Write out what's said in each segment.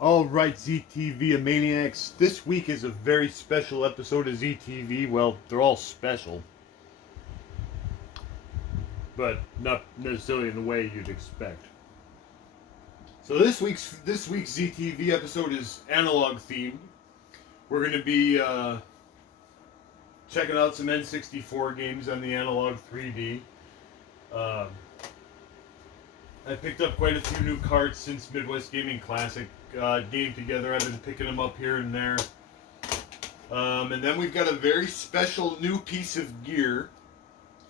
Alright, ZTV Maniacs. This week is a very special episode of ZTV. Well, they're all special, but not necessarily in the way you'd expect. So this week's ZTV episode is analog themed. We're going to be checking out some N64 games on the Analog 3D. I picked up quite a few new carts since Midwest Gaming Classic game together. I've been picking them up here and there. And then we've got a very special new piece of gear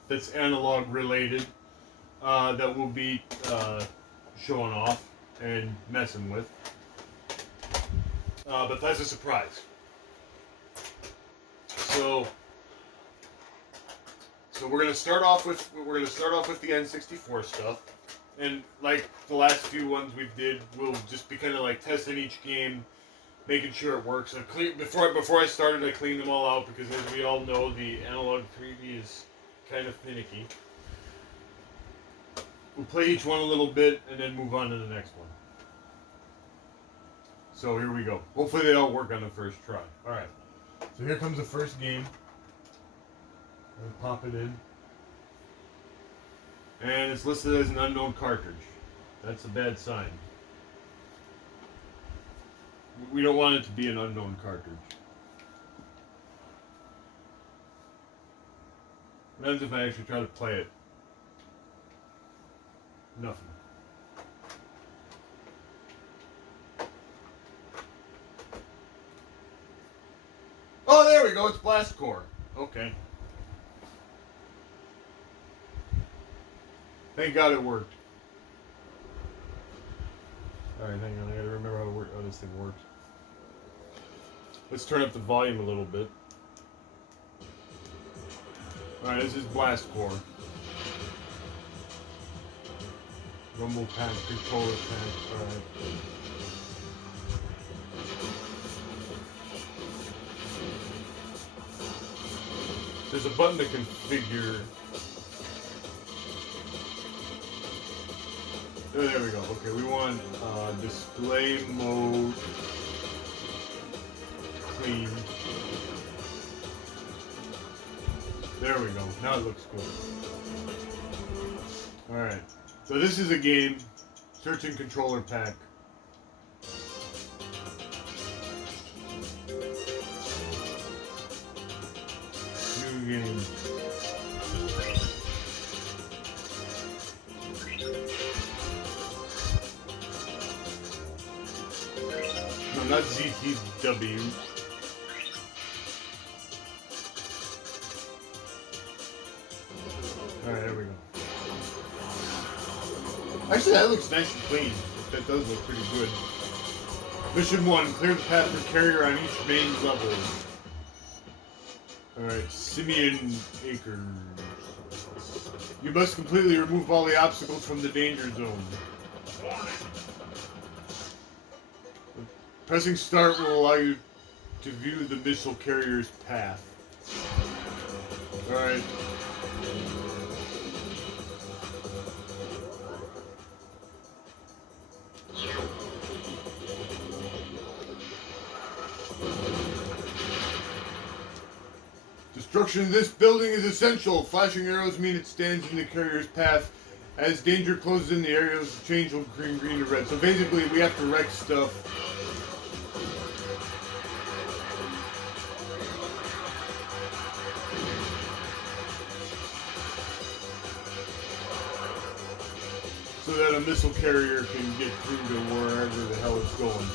that's analog related that we'll be showing off and messing with. But that's a surprise. So we're gonna start off with the N64 stuff. And like the last few ones we did, we'll just be kind of like testing each game, making sure it works. Before I started, I cleaned them all out because, as we all know, the Analog 3D is kind of finicky. We'll play each one a little bit and then move on to the next one. So here we go. Hopefully they all work on the first try. All right. So here comes the first game. I'm gonna pop it in. And it's listed as an unknown cartridge. That's a bad sign. We don't want it to be an unknown cartridge. What happens if I actually try to play it? Nothing. Oh, there we go. It's Blast Core. Okay. Thank God it worked. Alright, hang on. I gotta remember how this thing works. Let's turn up the volume a little bit. Alright, this is Blast Core. Rumble pack, controller pack. Alright. There's a button to configure. Oh, there we go. Okay, we want display mode clean. There we go. Now it looks good. Alright. So this is a game. Searching controller pack. New game. Not ZTW. Alright, there we go. Actually, that looks nice and clean. That does look pretty good. Mission 1. Clear the path for carrier on each main level. Alright, Simeon Acres. You must completely remove all the obstacles from the danger zone. Pressing start will allow you to view the missile carrier's path. Alright. Destruction of this building is essential. Flashing arrows mean it stands in the carrier's path. As danger closes in, the arrows change from green to red. So basically, we have to wreck stuff. So that a missile carrier can get through to wherever the hell it's going.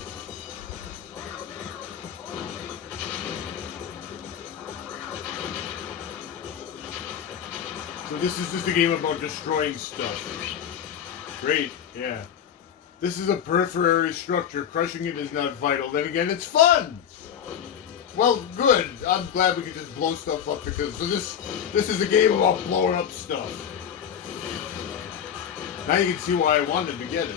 So this is just a game about destroying stuff. Great, yeah. This is a periphery structure. Crushing it is not vital. Then again, it's fun! Well, good. I'm glad we can just blow stuff up because this is a game about blowing up stuff. Now you can see why I wanted to get it.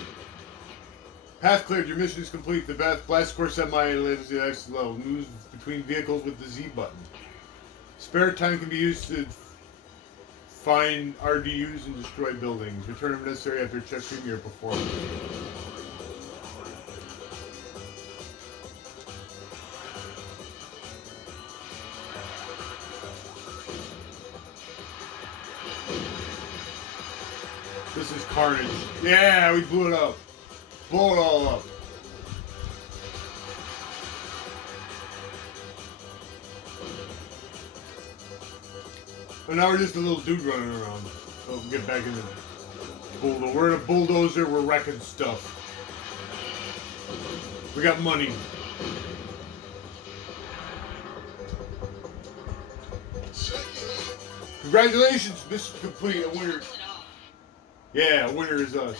Path cleared. Your mission is complete. The Blast Core semi lives the next level. Moves between vehicles with the Z button. Spare time can be used to find RDUs and destroy buildings. Return if necessary after check premier performance. This is carnage. Yeah, we blew it up. Blow it all up. But now we're just a little dude running around. So we can get back in the bulldozer. We're in a bulldozer, we're wrecking stuff. We got money. Congratulations, mission complete. A winner. Yeah, a winner is us.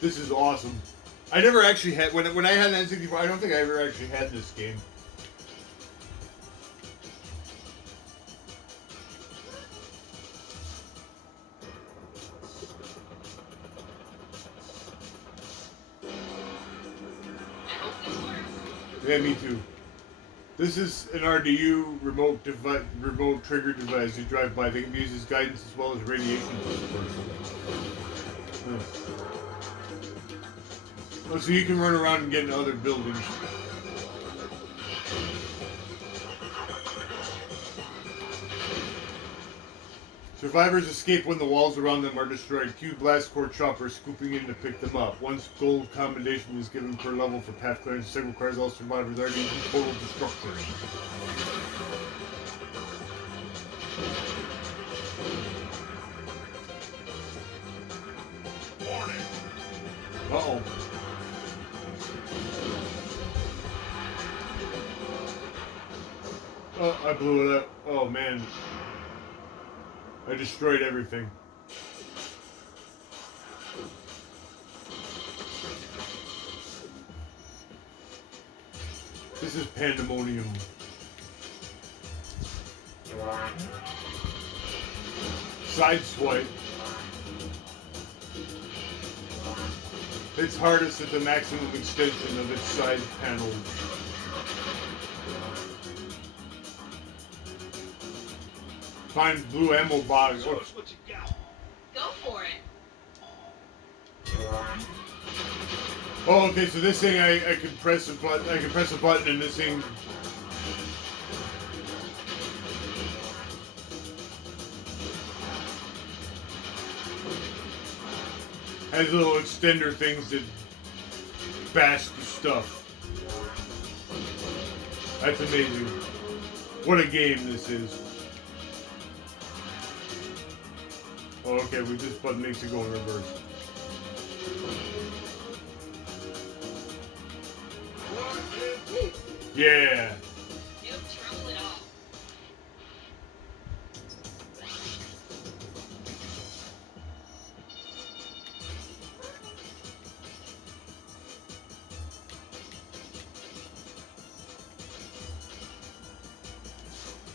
This is awesome. I never actually had when I had an N64. I don't think I ever actually had this game. Yeah, me too. This is an RDU remote trigger device you drive by. They can be used as guidance as well as radiation. Oh, so you can run around and get into other buildings. Survivors escape when the walls around them are destroyed. Cue blast core choppers scooping in to pick them up. Once gold commendation is given per level for path clearance, the set requires all survivors already in total destruction. Uh-oh. Oh, I blew it up. Oh, man. I destroyed everything. This is pandemonium. Side swipe. It's hardest at the maximum extension of its side panels. Find blue ammo box. What you got? Go for it. Oh, okay. So this thing, I can press a button. I can press a button, and this thing. Has little extender things that bash the stuff. That's amazing. What a game this is. Oh, okay, with this button makes it go in reverse. Yeah. No trouble at all.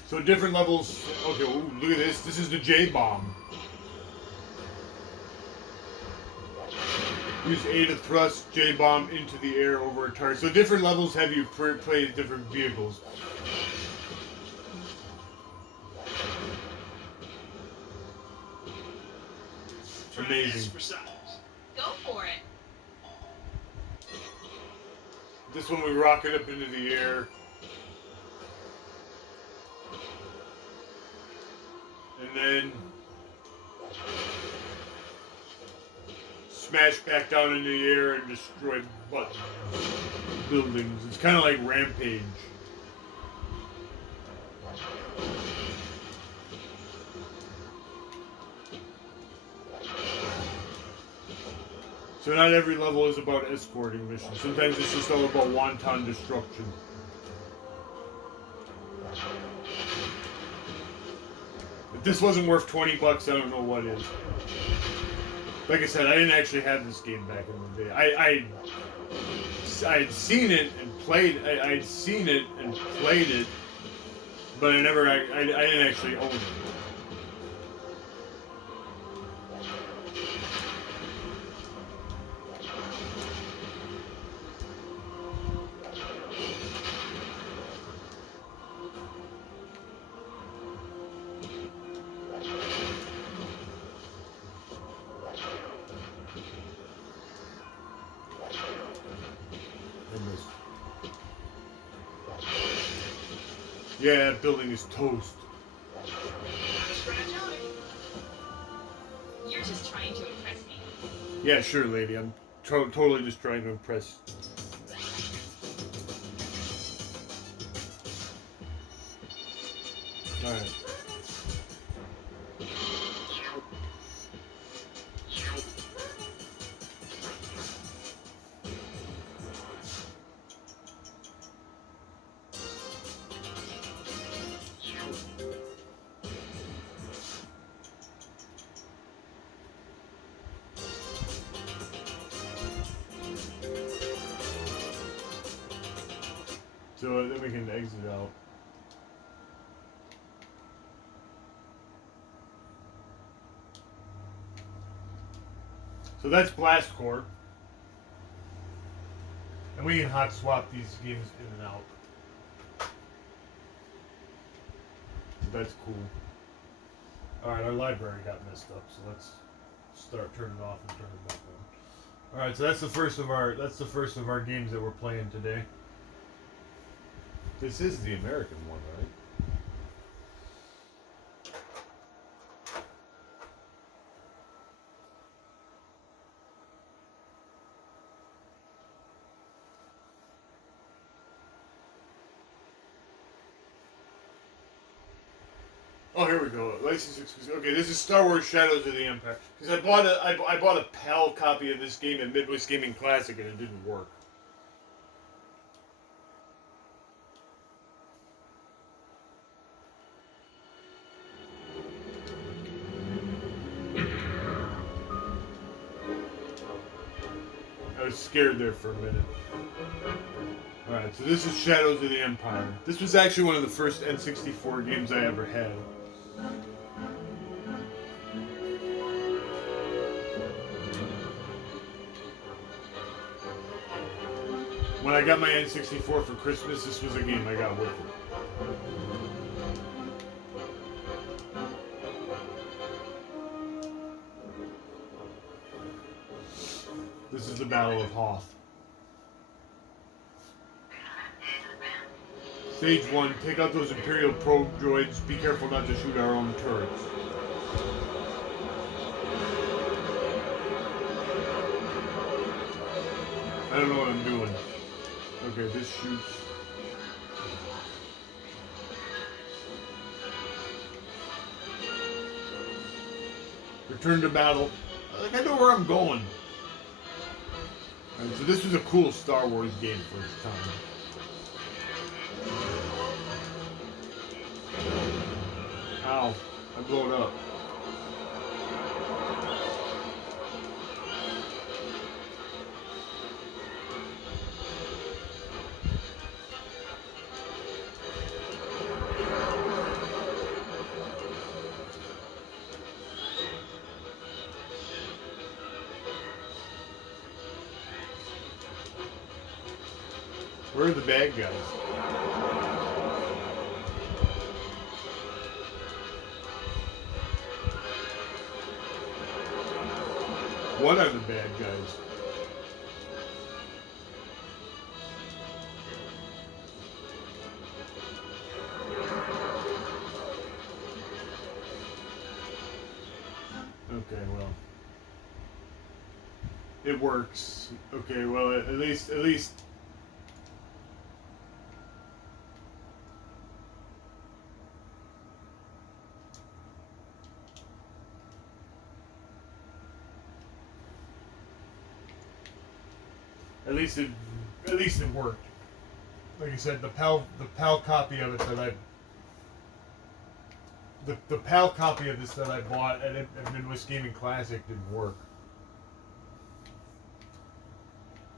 So different levels. Okay, ooh, look at this. This is the J-bomb. Use A to thrust J-bomb into the air over a target. So different levels have you play different vehicles. Amazing. Go for it. This one we rocket up into the air. And then smash back down into the air and destroy buildings. It's kind of like Rampage. So not every level is about escorting missions. Sometimes it's just all about wanton destruction. If this wasn't worth $20, I don't know what is. Like I said, I didn't actually have this game back in the day. I'd seen it and played. I'd seen it and played it, but I didn't actually own it. Yeah, that building is toast. You're just trying to impress me. Yeah, sure, lady. I'm totally just trying to impress. Alright. So then we can exit out. So that's Blast Core. And we can hot swap these games in and out. So that's cool. Alright, our library got messed up, so let's start turning it off and turn it back on. Alright, so that's the first of our games that we're playing today. This is the American one, right? Oh, here we go. License exclusive. Okay, this is Star Wars: Shadows of the Empire. Because I bought a PAL copy of this game at Midwest Gaming Classic and it didn't work. I was scared there for a minute. Alright, so this is Shadows of the Empire. This was actually one of the first N64 games I ever had. When I got my N64 for Christmas, this was a game I got with it. This is the Battle of Hoth. Stage 1, take out those Imperial probe droids. Be careful not to shoot our own turrets. I don't know what I'm doing. Okay, this shoots. Return to battle. I know where I'm going. Right, so this was a cool Star Wars game for its time. Ow, I blew it up. Where are the bad guys? What are the bad guys? Okay, well. It works. Okay, well, at least At least it worked. Like I said, the PAL copy of it that the PAL copy of this that I bought at Midwest Gaming Classic didn't work.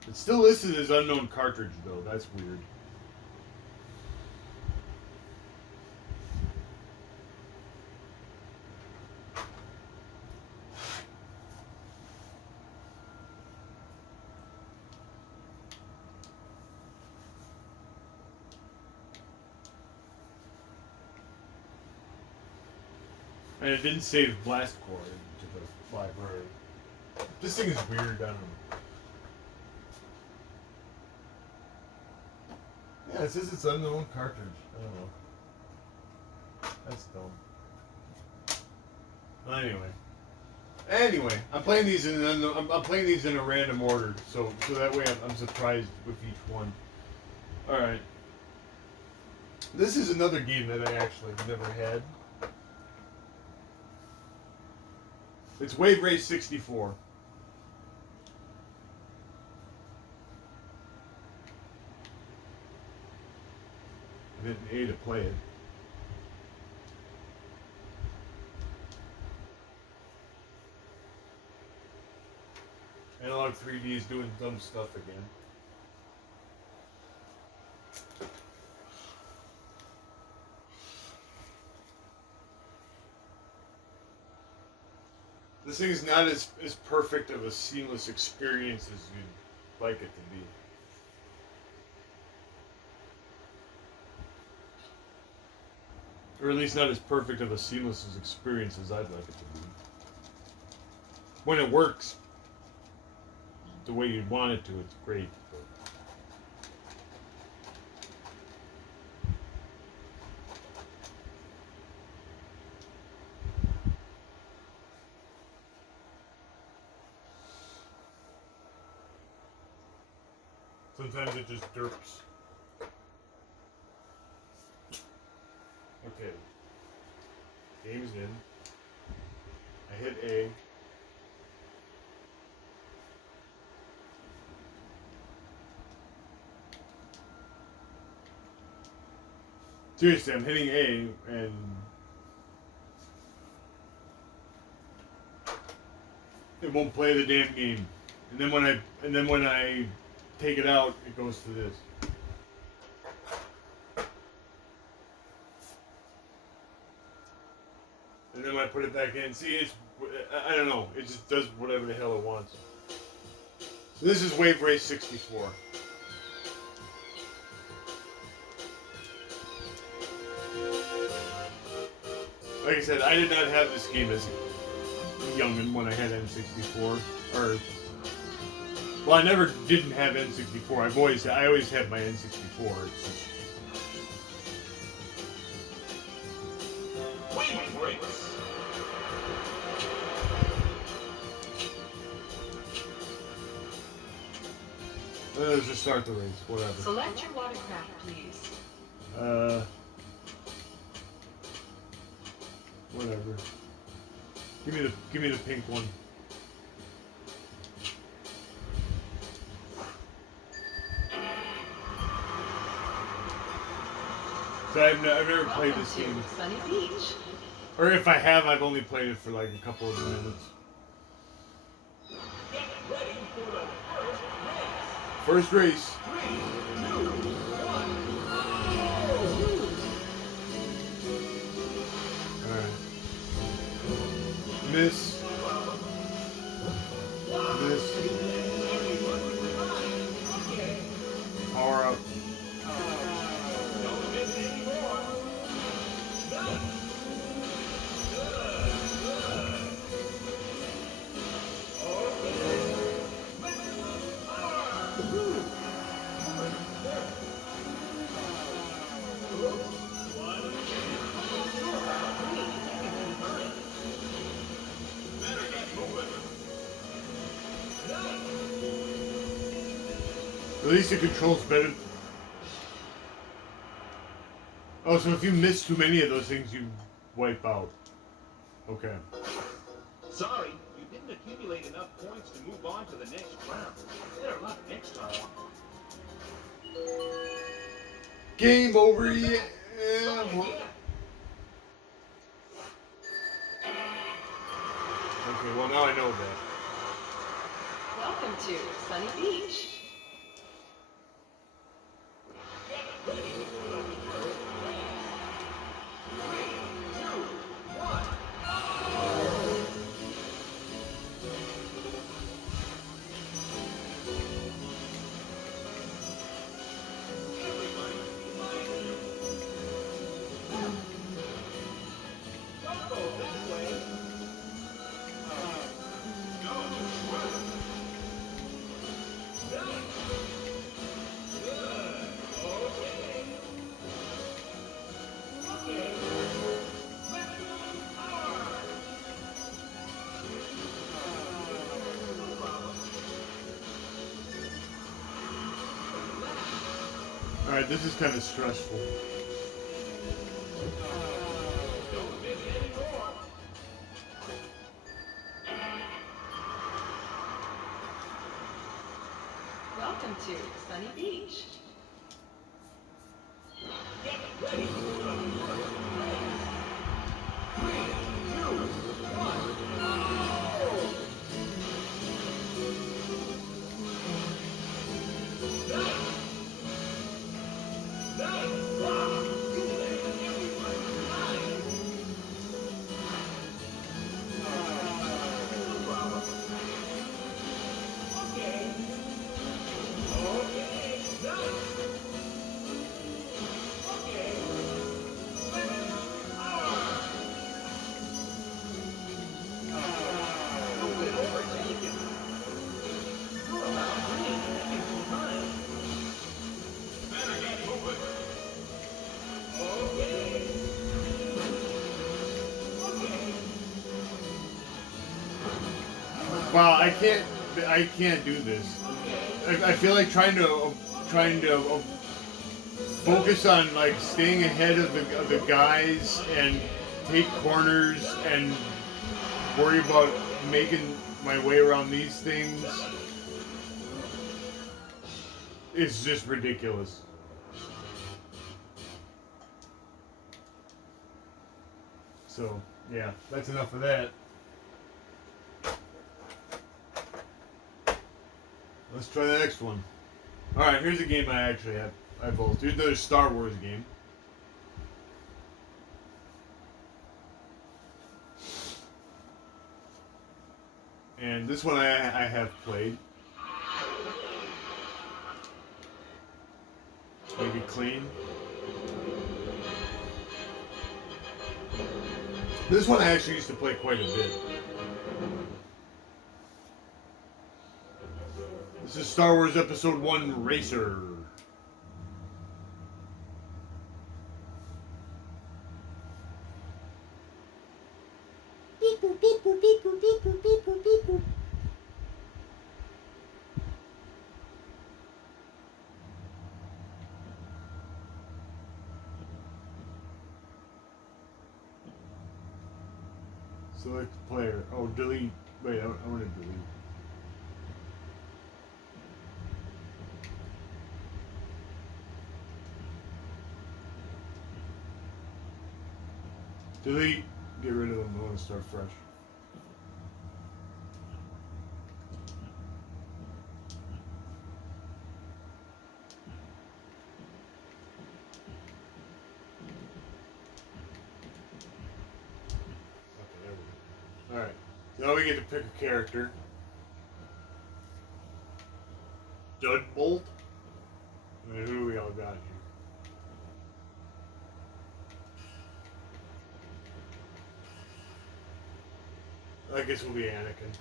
It's still listed as unknown cartridge though. That's weird. And it didn't save Blast Core into the library. This thing is weird, I don't know. Yeah, it says it's unknown cartridge. I don't know. That's dumb. Anyway, I'm playing these I'm playing these in a random order, so that way I'm surprised with each one. All right. This is another game that I actually never had. It's Wave Race 64. I hit A to play it. Analogue 3D is doing dumb stuff again. This thing is not as perfect of a seamless experience as you'd like it to be. Or at least not as perfect of a seamless experience as I'd like it to be. When it works the way you'd want it to, it's great. But sometimes it just derps. Okay. Game's in. I hit A. Seriously, I'm hitting A and it won't play the damn game. And then when I take it out, it goes to this. And then when I put it back in, see, I don't know, it just does whatever the hell it wants. So this is Wave Race 64. Like I said, I did not have this game as a youngin' when I had N64. Well, I never didn't have N64. I always had my N64. It's just, let's just start the race, whatever. Select your watercraft, please. Whatever. Give me the pink one. So I've never played this game. Sunny Beach. Or if I have, I've only played it for like a couple of minutes. First race. Alright. Miss. Miss. Power up. At least it controls better. Oh, so if you miss too many of those things, you wipe out. Okay. Sorry, you didn't accumulate enough points to move on to the next round. Better luck next time. Game over, yeah. Okay, well now I know that. Welcome to Sunny Beach. this is kind of stressful. Don't miss any more. Welcome to Sunny Beach. Get ready for the first race. 3, 2, 1. Wow, I can't do this. I feel like trying to focus on like staying ahead of the guys and take corners and worry about making my way around these things is just ridiculous. So yeah, that's enough of that. Let's try the next one. Alright, here's a game I actually have. I both. Here's another Star Wars game. And this one I have played. Maybe clean. This one I actually used to play quite a bit. This is Star Wars Episode 1 Racer. Beep boop, beep boop, beep boop, beep boop, beep boop, beep boop. Select player. Oh, delete. Wait, I want to delete. Delete. Get rid of them. I want to start fresh. Okay, there we go. Alright. Now we get to pick a character. Deadbolt. And who do we all got here? I guess we'll be Anakin.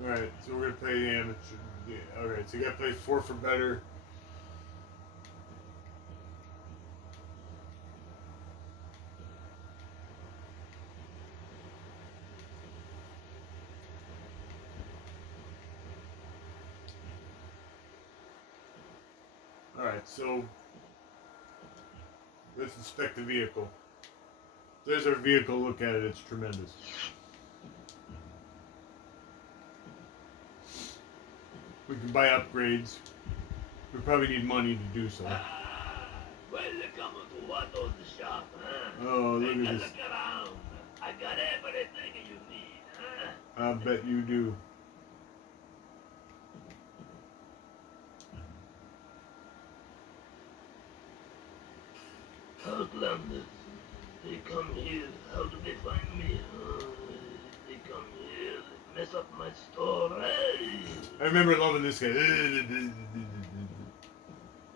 Alright, so we're gonna play the amateur. Yeah, alright, so you gotta play 4 for better. Alright, so let's inspect the vehicle. There's our vehicle, look at it, it's tremendous. We can buy upgrades. We probably need money to do so. Welcome to Watto's shop, huh? Oh, look Take at a this. look around. I got everything you need, huh? I bet you do. Outlanders. They come here. How do they find me? They come here. They mess up my store. Hey! I remember loving this guy.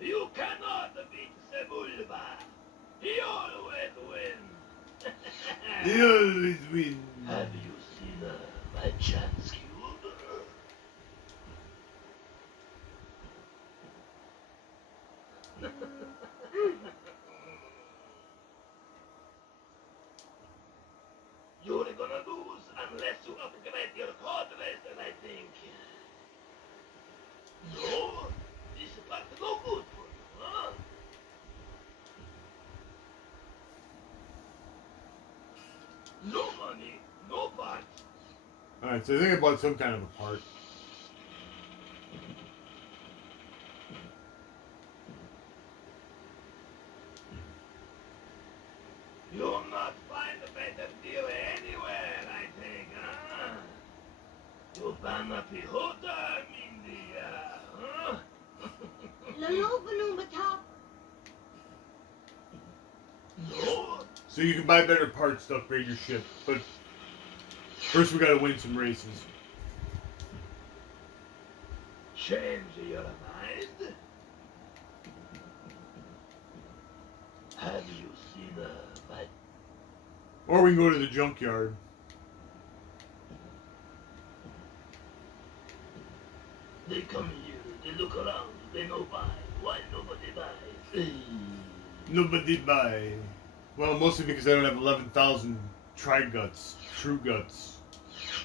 You cannot beat Sebulba. He always wins. He always wins. Have you seen my chance cube? You're gonna lose unless you upgrade your card racer, I think. Alright, so I think I bought some kind of a part. You'll not find a better deal anywhere, I think, huh? You banna pihota, Mindy, huh? No. So you can buy better parts to upgrade your ship, but first we gotta win some races. Change your mind? Have you seen my... Or we can go to the junkyard. They come here, they look around, they no buy. Why nobody buy? Nobody buy. Well, mostly because I don't have 11,000 tri-guts, true guts,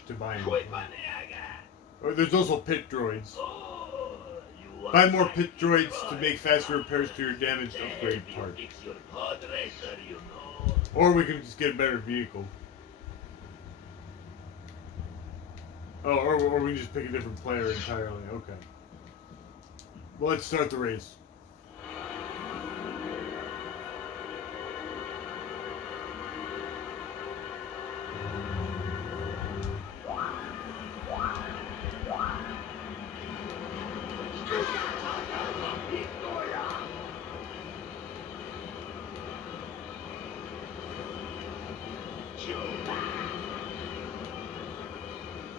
to buy anything. Quit money I got. Or there's also pit droids. Oh, you want Buy more my pit droids to droid? make faster repairs to your damaged They upgrade help you part. fix your pod racer, you know. Or we can just get a better vehicle. Oh, or we can just pick a different player entirely. Okay. Well, let's start the race.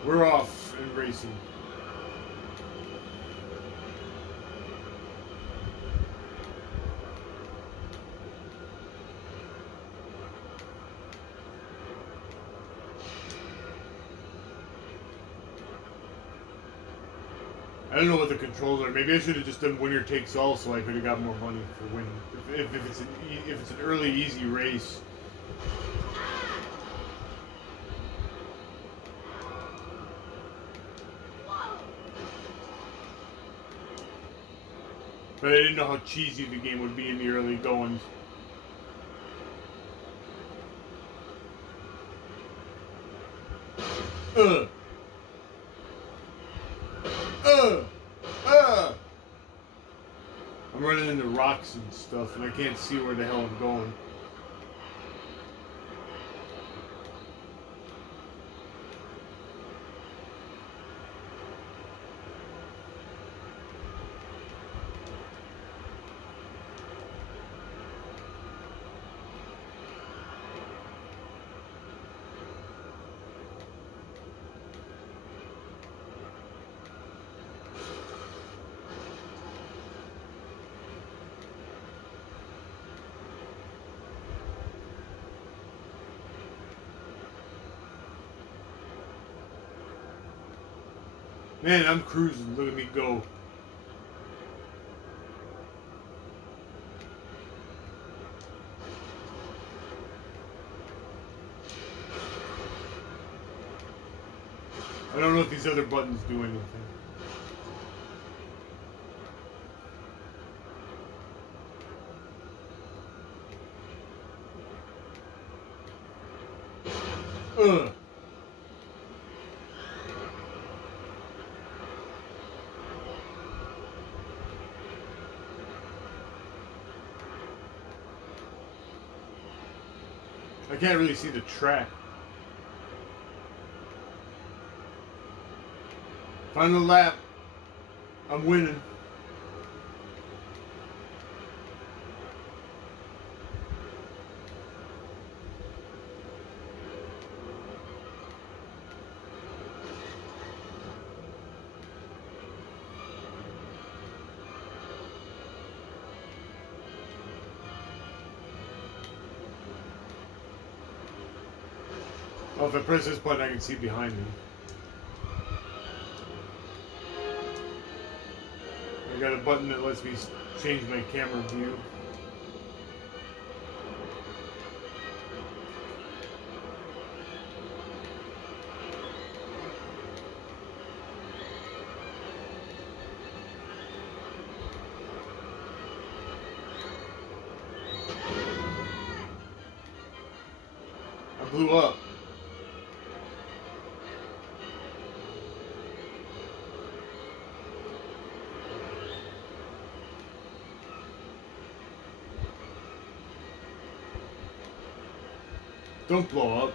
We're off and racing. I don't know what the controls are. Maybe I should have just done winner takes all, so I could have got more money for win. If it's an early easy race. But I didn't know how cheesy the game would be in the early goings. I'm running into rocks and stuff, and I can't see where the hell I'm going. Man, I'm cruising. Look at me go. I don't know if these other buttons do anything. I can't really see the track. Final lap. I'm winning. Oh, if I press this button, I can see behind me. I got a button that lets me change my camera view. I blew up. Don't blow up.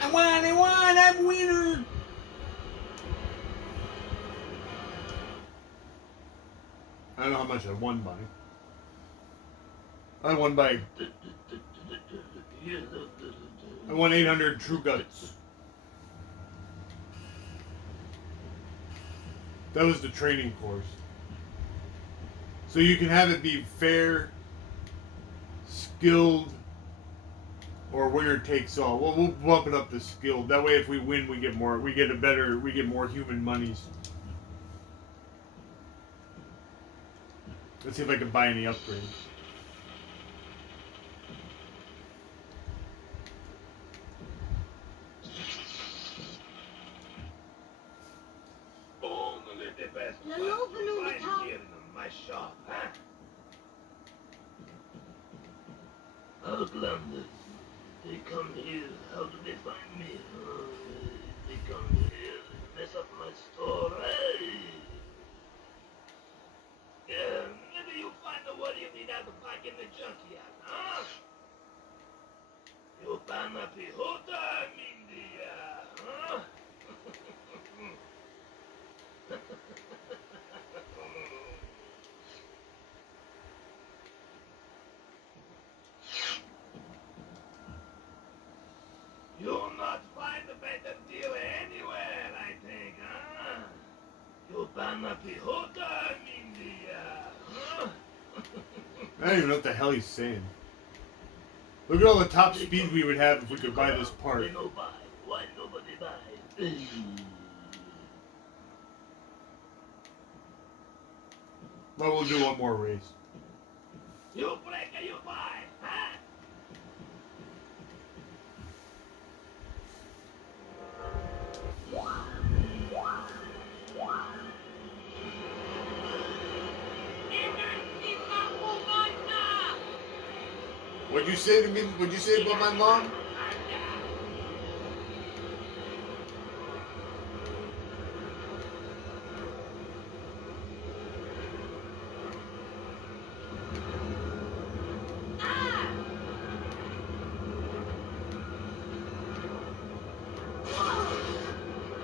I won, I'm winner. I don't know how much I won by. I won 800 True Guts. That was the training course. So you can have it be fair, skilled, or winner takes all. Well, we'll bump it up to skilled. That way, if we win, we get more. We get more human monies. Let's see if I can buy any upgrades. Only the best La ones nuova you novità. find here in my shop, huh? Outlanders. They come here. How do they find me? They come here and mess up my store. Hey! Yeah, maybe you find the what you need out the back in the junkyard, huh? You banna pihota, Mindia, huh? You'll not find a better deal anywhere, I think, huh? You banna pihota, Mindia, huh? I don't even know what the hell he's saying. Look at all the top speed we would have if we could buy this part. They no buy. Why nobody buy? But we'll do one more race. You break or you buy, huh? What'd you say to me? What'd you say about my mom?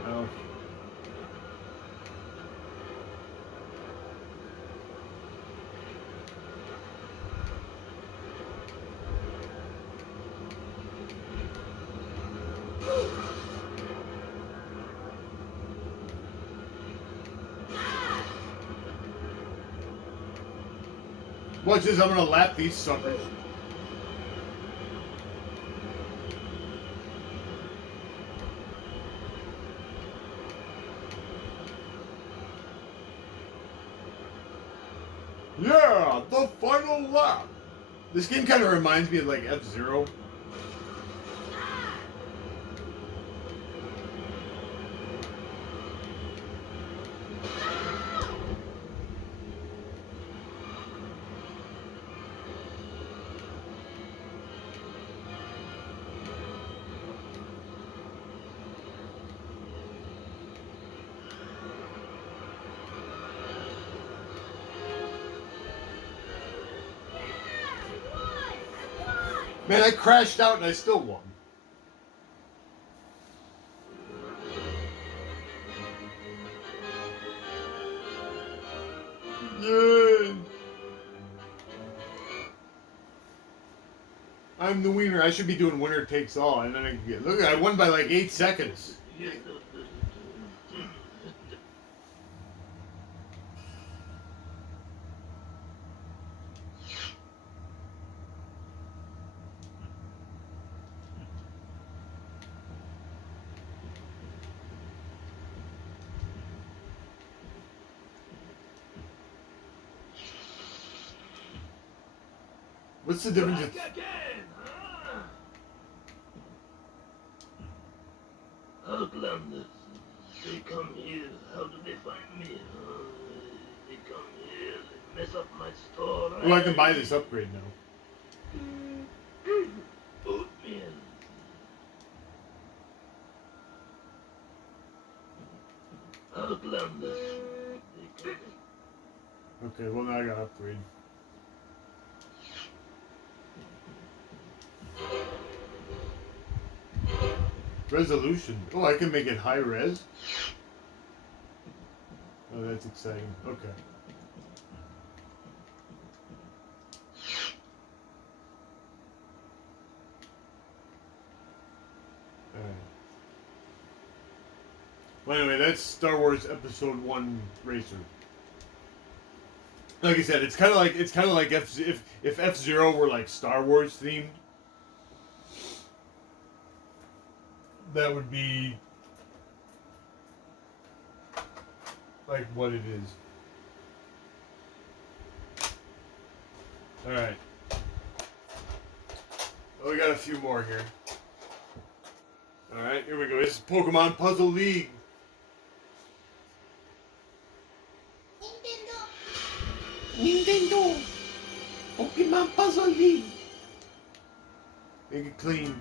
Oh. Watch this, I'm gonna lap these suckers. Yeah, the final lap. This game kind of reminds me of like F-Zero. Man, I crashed out and I still won. Yay! I'm the winner. I should be doing winner takes all, and then I can get. Look, I won by like 8 seconds. What's the difference? Back again, huh? Outlanders. They come here. How do they find me? They come here and mess up my store. Oh, I can buy this upgrade now. Oatmeal. Okay, well now I gotta upgrade. Resolution. Oh, I can make it high res? Oh, that's exciting. Okay. Alright. Well, anyway, that's Star Wars Episode 1 Racer. Like I said, it's kind of like if F-Zero were like Star Wars themed, that would be like what it is. All right. Oh, we got a few more here. All right, here we go. This is Pokemon Puzzle League. Nintendo Pokemon Puzzle League. Make it clean.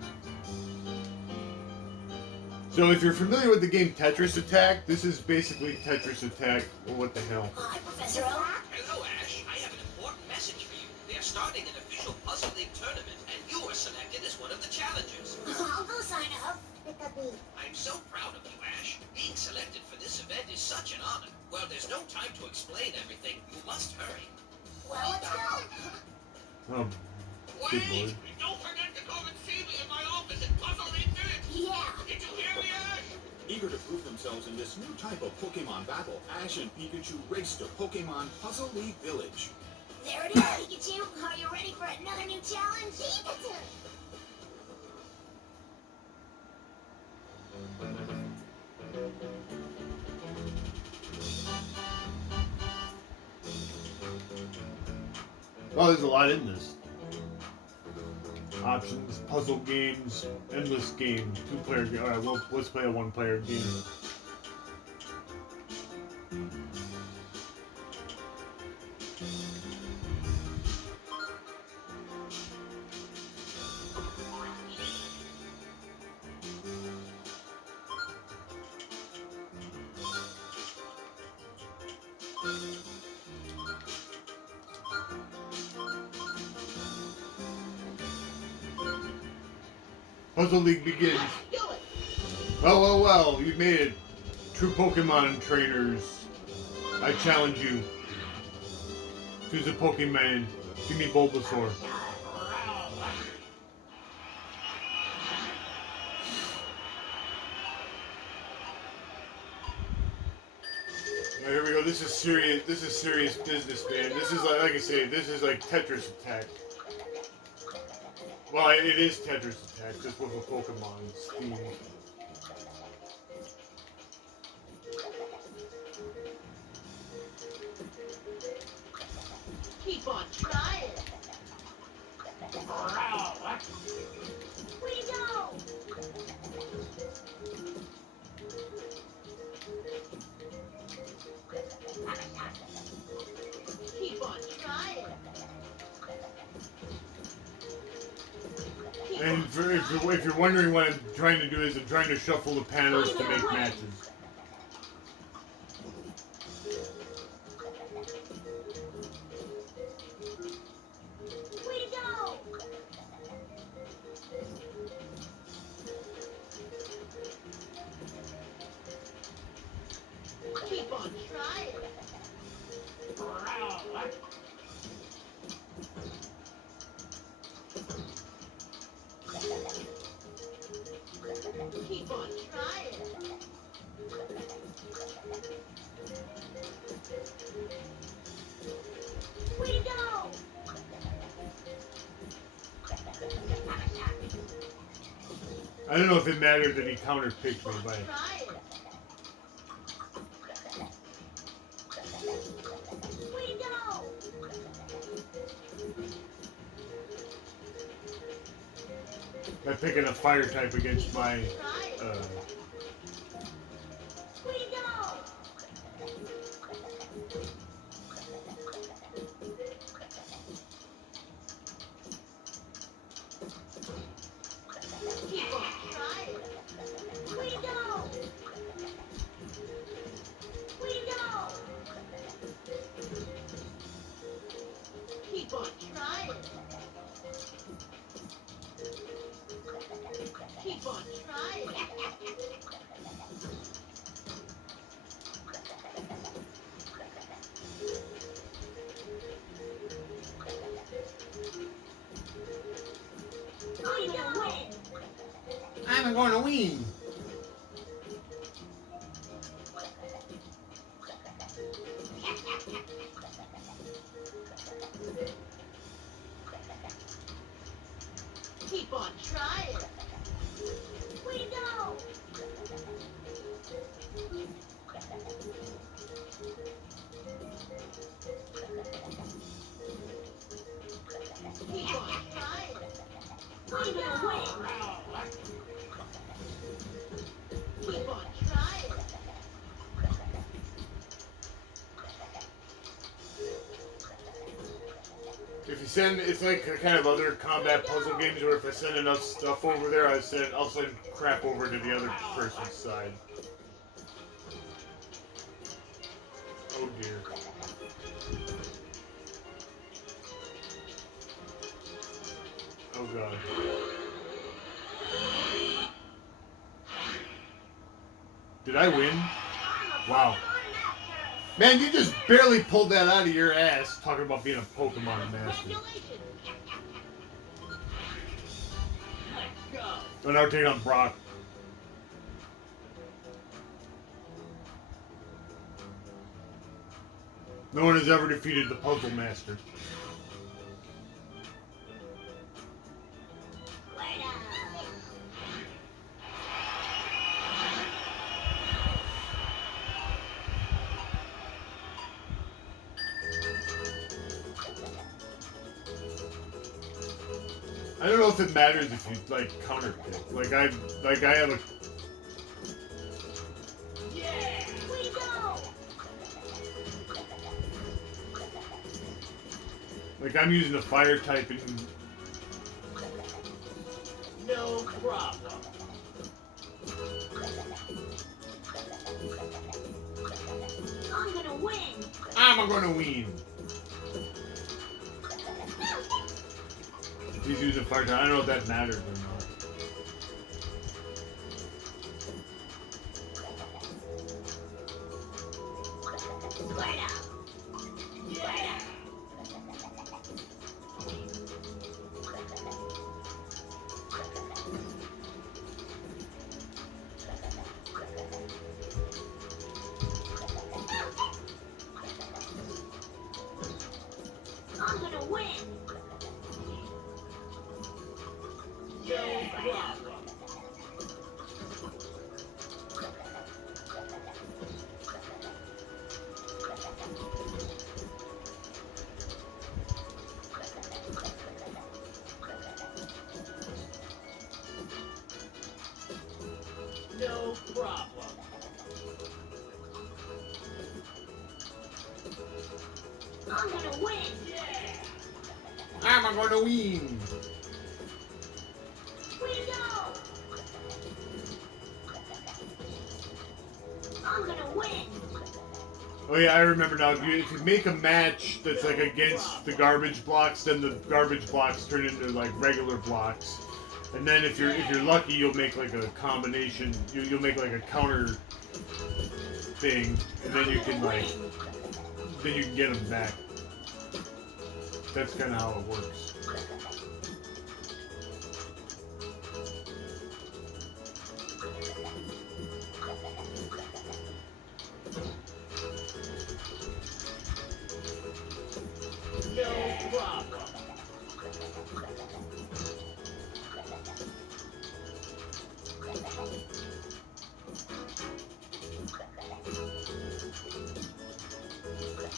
So if you're familiar with the game Tetris Attack, this is basically Tetris Attack. Well, what the hell? Hi, Professor Oak. Hello, Ash. I have an important message for you. They're starting an official Puzzle League tournament, and you were selected as one of the challengers. I'll go sign up. I'm so proud of you, Ash. Being selected for this event is such an honor. Well, there's no time to explain everything. You must hurry. Well, let's go. Oh, good Wait! boy. Don't forget to come and see me in my office at Puzzle League Village! Yeah. Did you hear me, Ash? Eager to prove themselves in this new type of Pokemon battle, Ash and Pikachu race to Pokemon Puzzle League Village. There it is, Pikachu. Are you ready for another new challenge? Pikachu! Oh, there's a lot in this. Options, puzzle games, endless games, two-player game. Alright, well, let's play a one-player game. Puzzle League begins. Well, you've made it. True Pokemon trainers, I challenge you. Choose a Pokemon. Give me Bulbasaur. Alright, here we go. This is serious business, man. This is like I say, this is like Tetris Attack. Well, it is Tetris Attack, just with a Pokemon's theme. Keep on trying. Way to go! Keep on trying. And if you're wondering what I'm trying to do is I'm trying to shuffle the panels to make matches. Way to go! Keep on trying. Keep on trying. Way to go! I don't know if it mattered that he counterpicked me, Keep on but trying. Way to go! by picking a fire type against my Trying. Way to go! Keep on trying. Way to go! Way to go! trying. Keep on trying. I'm gonna win. I'm going to win. Keep on trying. Way to go. Keep on trying. I'm gonna win. Keep on trying. If you send, it's like a kind of other combat puzzle games where if I send enough stuff over there, I'll send crap over to the other person's side. Oh dear. Oh god. Did I win? Wow. Man, you just barely pulled that out of your ass talking about being a Pokemon master. Congratulations. Let's go. Oh, now we're taking on Brock. No one has ever defeated the Puzzle Master. I don't know if it matters if you like counter pick. Like I have a Yeah. Way to go. like I'm using a fire type and No problem. I'm gonna win. I'm gonna win. He's using fire type. I don't know if that matters or not. Yeah. I'm gonna win. No problem. No problem. I'm gonna win. Yeah. I'm gonna win. Way to go. I'm gonna win. Oh yeah, I remember now. If you make a match that's like against the garbage blocks, then the garbage blocks turn into like regular blocks. And then if you're lucky, you'll make like a combination. You'll make like a counter thing, and then you can like get them back. That's kind of how it works. No problem.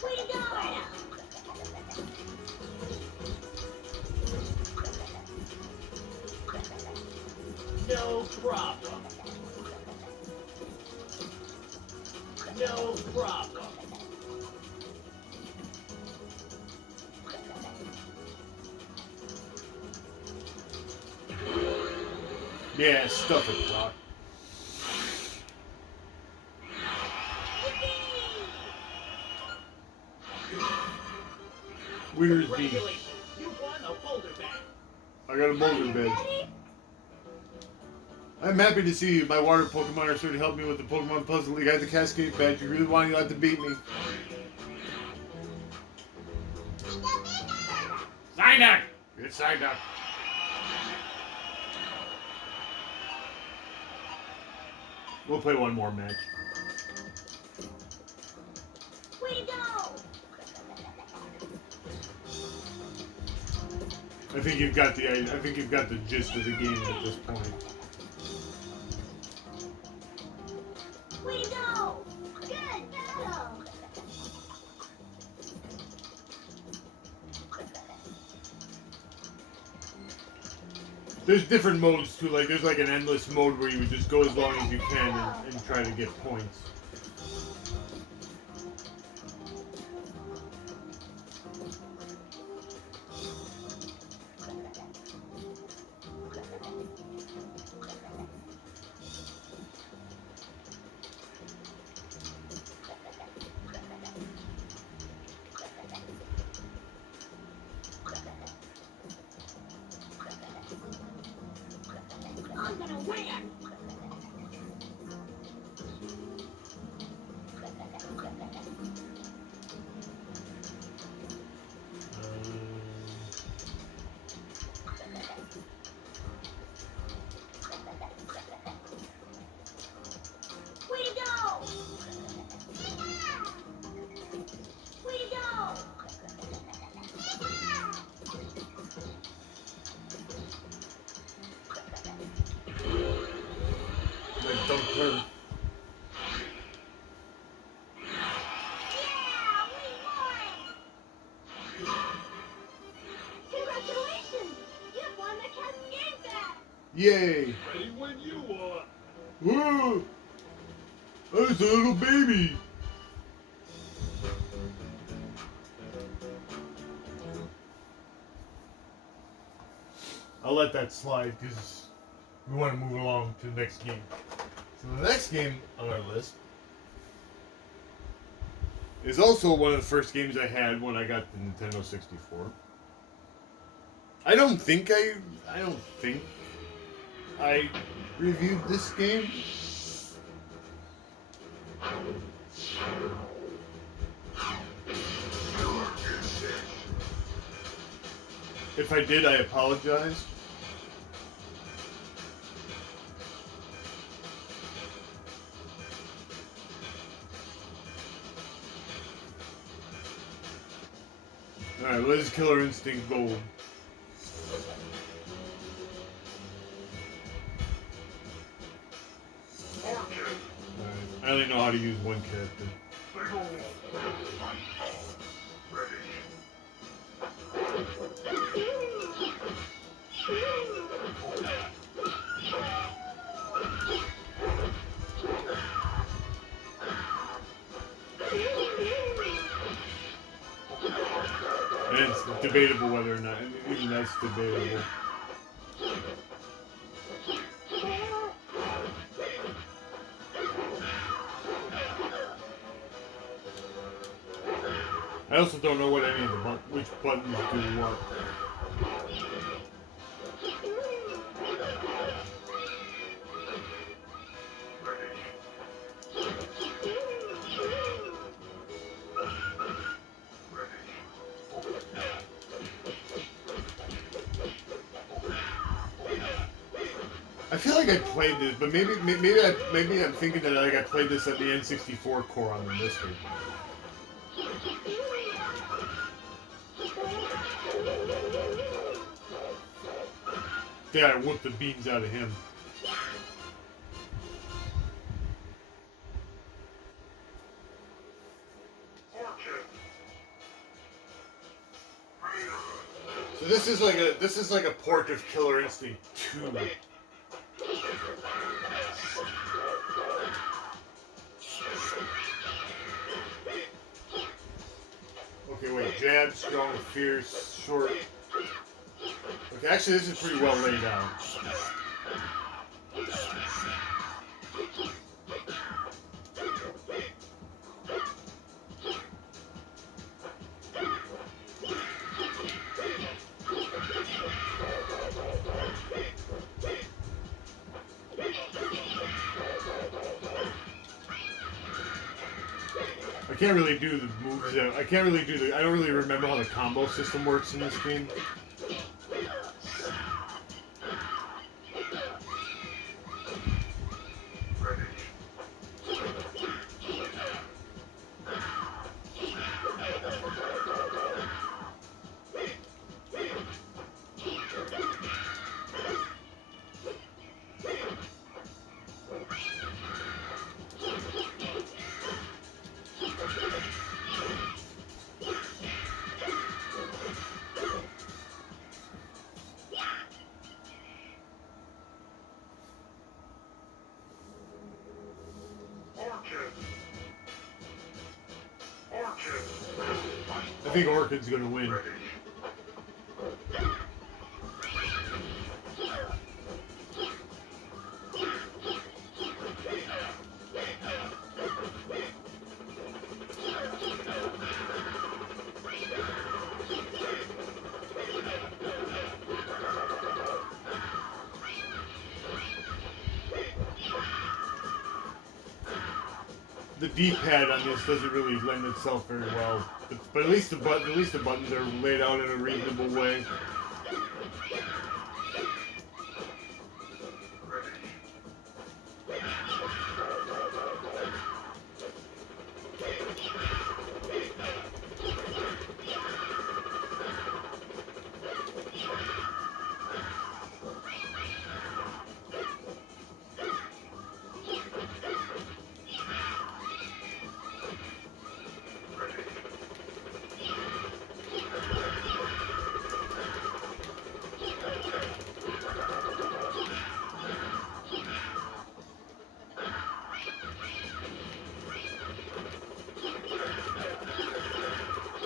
Way to go. No problem. No problem. Yeah, stuff it, Doc. Winners be. Congratulations. You won I got a Molden badge. I'm happy to see my water Pokemon are starting to help me with the Pokemon Puzzle League. I had the Cascade badge. You really want to beat me. Psyduck! It's Psyduck. We'll play one more match. Way to go! I think you've got the gist of the game at this point. Way to go! Good battle! There's different modes too, like there's like an endless mode where you would just go as long as you can and try to get points. I'm gonna win! Way to go! Way to go! Like, don't turn. Yeah! We won! Congratulations! You've won the Cascade Badge! Yay! Ready when you are. Whoa! Oh, it's a little baby! I'll let that slide because we want to move along to the next game. So the next game on our list is also one of the first games I had when I got the Nintendo 64. I don't think I reviewed this game. If I did, I apologize. Alright, let his Killer Instinct go. Alright, I only know how to use one character. And it's debatable whether or not, even that's debatable. I also don't know what any of the which buttons do what. I feel like I played this, but maybe I'm thinking that like I played this at the N64 core on the mystery. Yeah, I whooped the beans out of him. So this is like a port of Killer Instinct 2. Okay, wait. Jab, strong, fierce, short. Okay, actually, this is pretty well laid out. can't really do the moves. I can't really do the. I don't really remember how the combo system works in this game. I think Orchid's gonna win. The D-pad on this doesn't really lend itself very well, but at least the buttons are laid out in a reasonable way.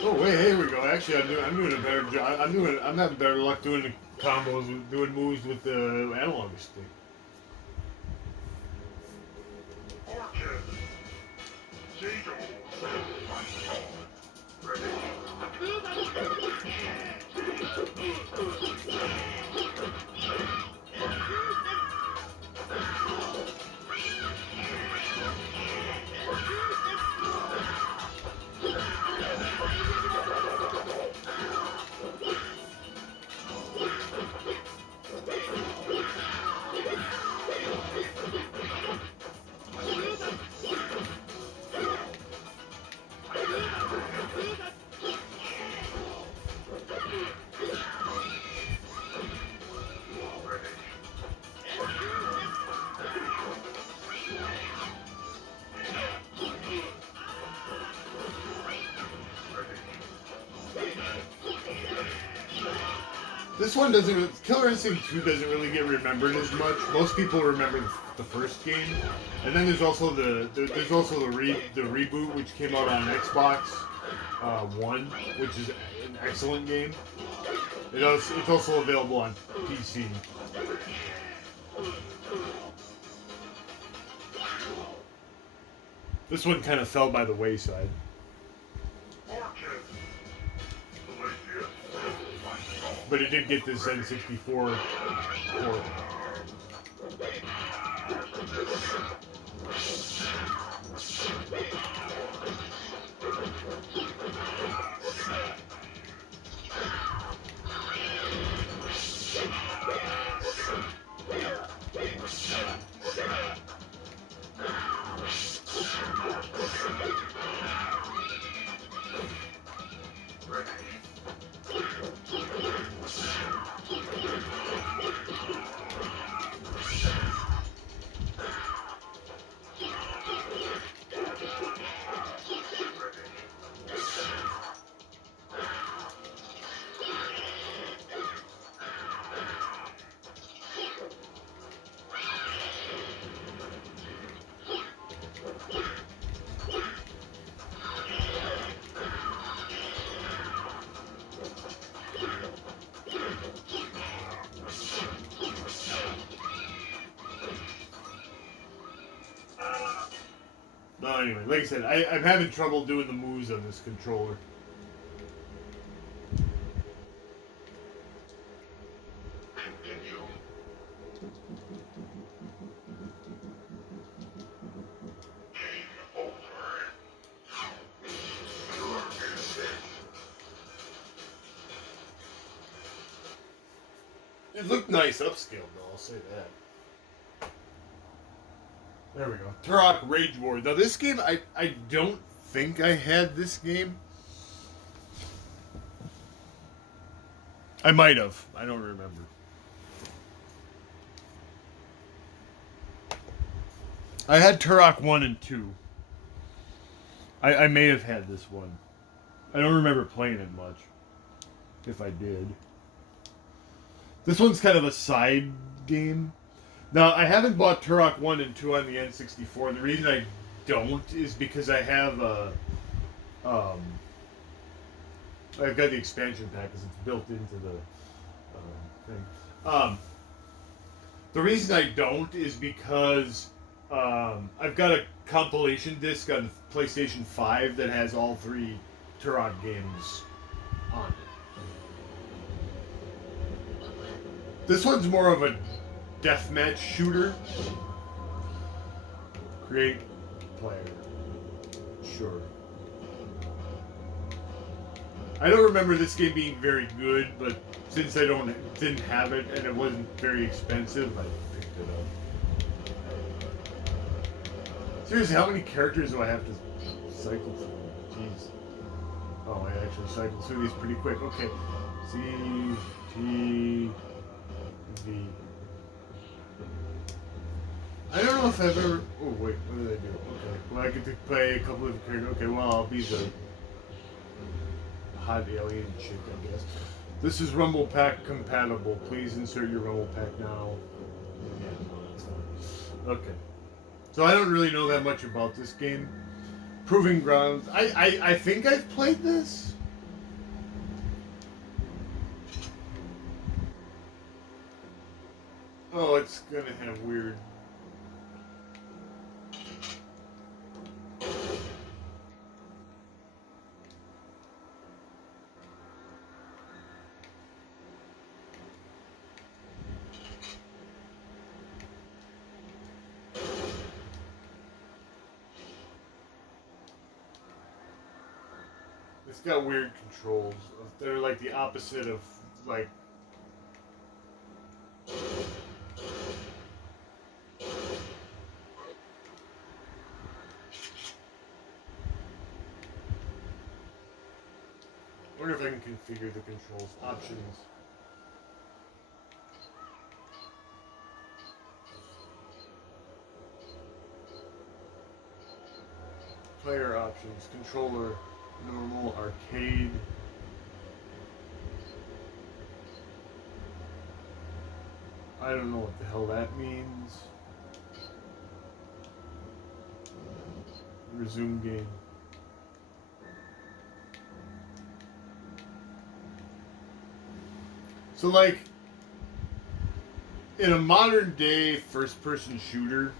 Oh wait, here we go. Actually, I'm doing a better job. I'm having better luck doing the combos, doing moves with the analog stick. This one doesn't. Killer Instinct 2 doesn't really get remembered as much. Most people remember the first game, and then there's also the reboot which came out on Xbox One, which is an excellent game. It's also available on PC. This one kind of fell by the wayside. But it did get this N64 port. No, anyway, like I said, I'm having trouble doing the moves on this controller. It looked nice upscaled though, I'll say that. There we go. Turok Rage War. Now this game, I don't think I had this game. I might have. I don't remember. I had Turok 1 and 2. I may have had this one. I don't remember playing it much. If I did. This one's kind of a side game. Now, I haven't bought Turok 1 and 2 on the N64. The reason I don't is because I have I've got the expansion pack because it's built into the thing. The reason I don't is because I've got a compilation disc on PlayStation 5 that has all 3 Turok games on it. This one's more of a deathmatch shooter. Create player. Sure. I don't remember this game being very good, but since I didn't have it and it wasn't very expensive, I picked it up. Seriously, how many characters do I have to cycle through? Jeez. Oh, I actually cycle through these pretty quick. Okay. ZTV. I don't know if I've ever... Oh, wait. What did I do? Okay. Well, I get to play a couple of characters. Okay, well, I'll be the hot alien chick, I guess. This is Rumble Pack compatible. Please insert your Rumble Pack now. Yeah, no, that's fine. Okay. So I don't really know that much about this game. Proving Grounds. I think I've played this. Oh, it's gonna have weird... It's got weird controls. They're like the opposite of like... I wonder if I can configure the controls. Options. Player options. Controller. Normal. Arcade. I don't know what the hell that means. Resume game. So, like, in a modern day first-person shooter,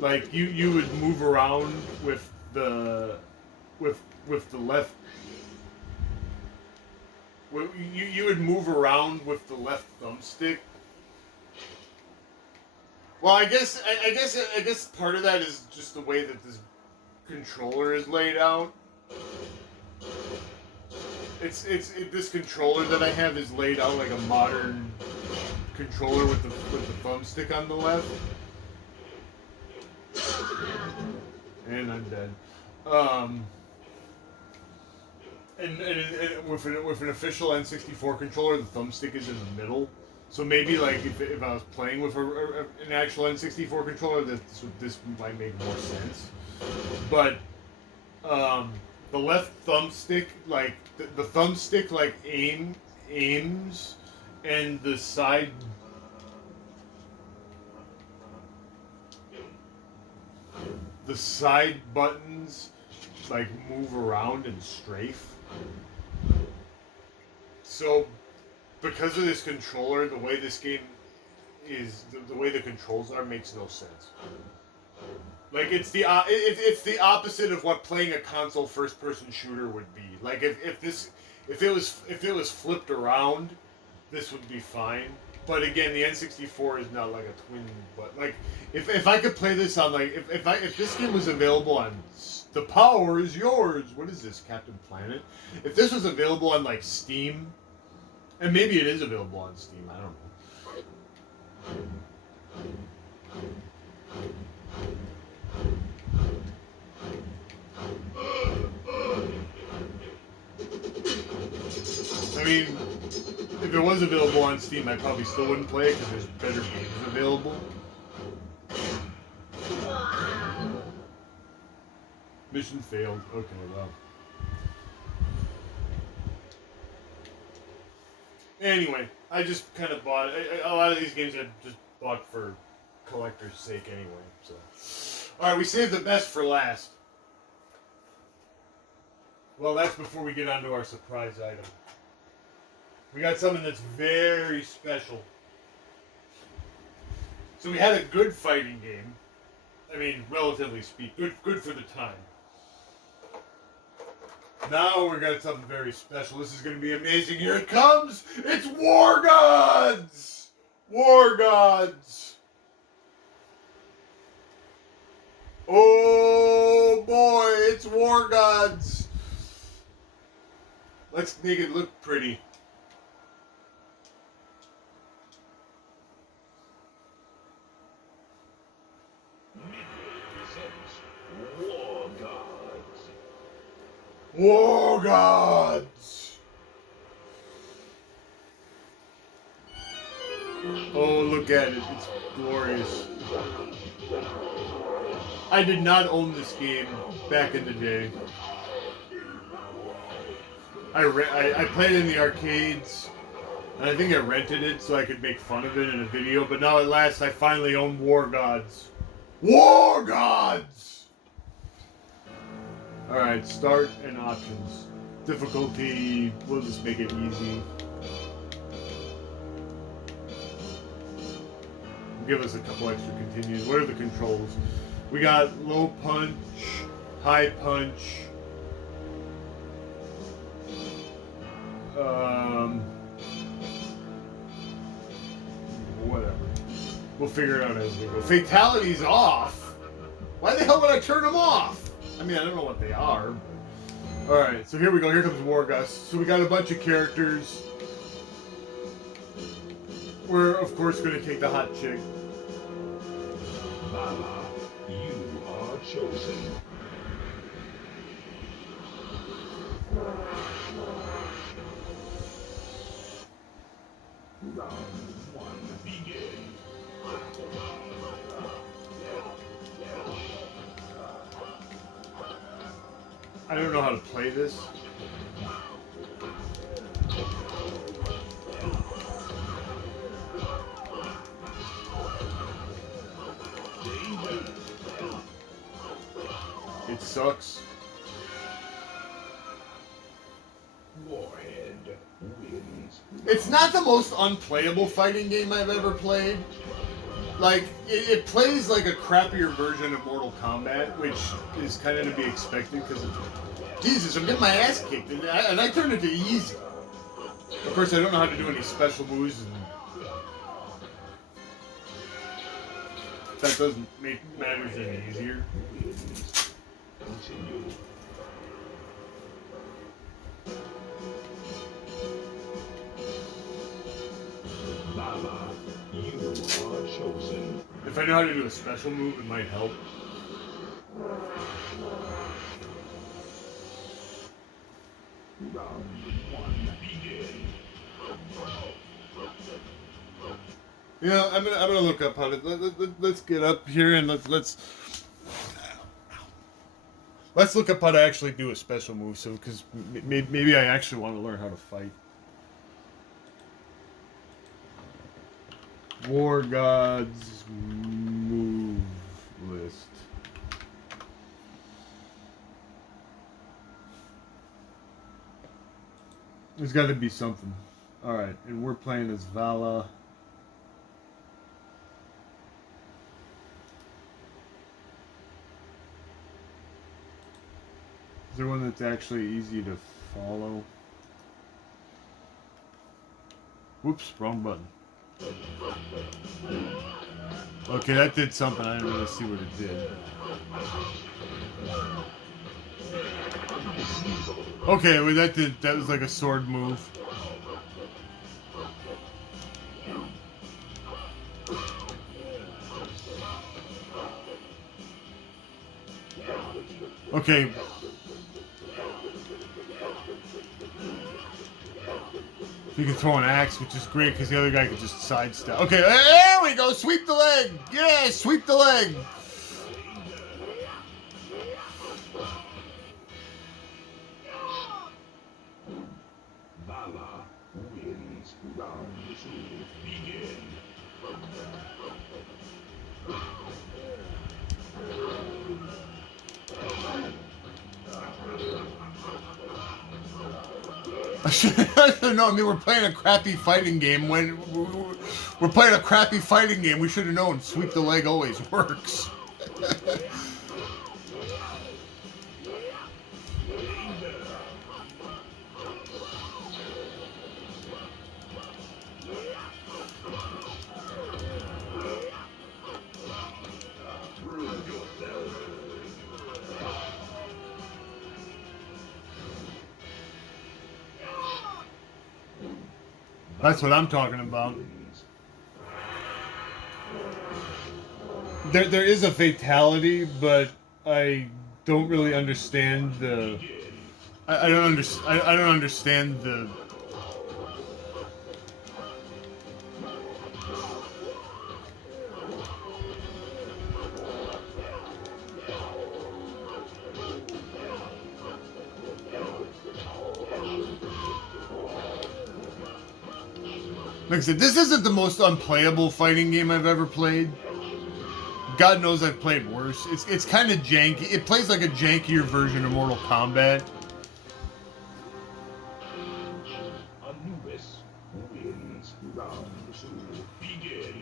like you would move around with the left. You would move around with the left thumbstick. Well, I guess part of that is just the way that this controller is laid out. This controller that I have is laid out like a modern controller with the thumbstick on the left. And I'm dead. And with an official N64 controller, the thumbstick is in the middle. So maybe like if I was playing with an actual N64 controller, this might make more sense. But the left thumbstick, like the thumbstick, like aims, and the side. The side buttons like move around and strafe. So, because of this controller, the way this game is, the way the controls are, makes no sense. Like it's the opposite of what playing a console first-person shooter would be. Like if it was flipped around, this would be fine. But again, the N64 is not like a twin. But like, if I could play this on like, if this game was available on, the power is yours. What is this, Captain Planet? If this was available on like Steam, and maybe it is available on Steam. I don't know. I mean, if it was available on Steam, I probably still wouldn't play it because there's better games available. Mission failed. Okay, well. Anyway, I just kind of bought a lot of these games I just bought for collector's sake anyway. So, all right, we saved the best for last. Well, that's before we get on to our surprise item. We got something that's very special. So we had a good fighting game. I mean, relatively speaking, good for the time. Now we got something very special. This is going to be amazing. Here it comes. It's War Gods. War Gods. Oh boy, it's War Gods. Let's make it look pretty. War Gods. War Gods! Oh, look at it. It's glorious. I did not own this game back in the day. I played it in the arcades, and I think I rented it so I could make fun of it in a video, but now at last I finally own War Gods. War Gods! Alright, start and options. Difficulty, we'll just make it easy. Give us a couple extra continues. What are the controls? We got low punch, high punch, whatever. We'll figure it out as we go. Fatality's off? Why the hell would I turn them off? I mean, I don't know what they are. Alright, so here we go. Here comes War Gods. So we got a bunch of characters. We're, of course, going to take the hot chick. Mama, you are chosen. Round one, begin. I don't know how to play this. It sucks. Warhead wins. It's not the most unplayable fighting game I've ever played. Like, it plays like a crappier version of Mortal Kombat, which is kind of to be expected because Jesus, I'm getting my ass kicked, and I turned it to easy. Of course, I don't know how to do any special moves, and that doesn't make matters any easier. Continue. Mama, you are chosen. If I know how to do a special move, it might help. Round one, begin. You know, I'm gonna look up how to. Let's get up here and let's look up how to actually do a special move. So, because maybe I actually want to learn how to fight. War Gods move list. There's got to be something. All right, and we're playing as Vala. Is there one that's actually easy to follow? Whoops, wrong button. Okay, that did something. I didn't really see what it did. Okay, well that was like a sword move. Okay. You can throw an axe, which is great because the other guy could just sidestep. Okay, there we go. Sweep the leg. Yeah, sweep the leg. Valor wins. Round 2, begin. I should have known. I mean, we're playing a crappy fighting game. When we're playing a crappy fighting game, we should have known. Sweep the leg always works. That's what I'm talking about. There is a fatality, but I don't really understand the. I don't understand the. Like I said, this isn't the most unplayable fighting game I've ever played. God knows I've played worse. It's kind of janky. It plays like a jankier version of Mortal Kombat. Anubis wins. Round 2, begin.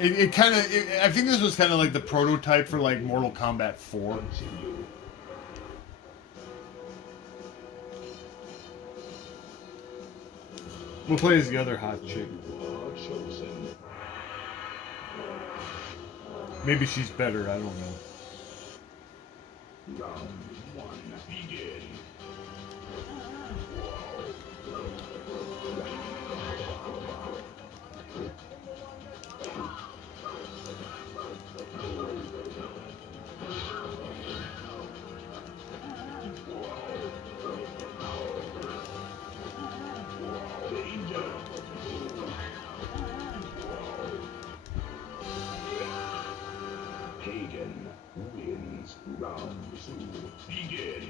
It kind of. I think this was kind of like the prototype for like Mortal Kombat 4. We'll play as the other hot chick. Maybe she's better. I don't know. Round 1, begin. Pagan wins. Round 2, begin.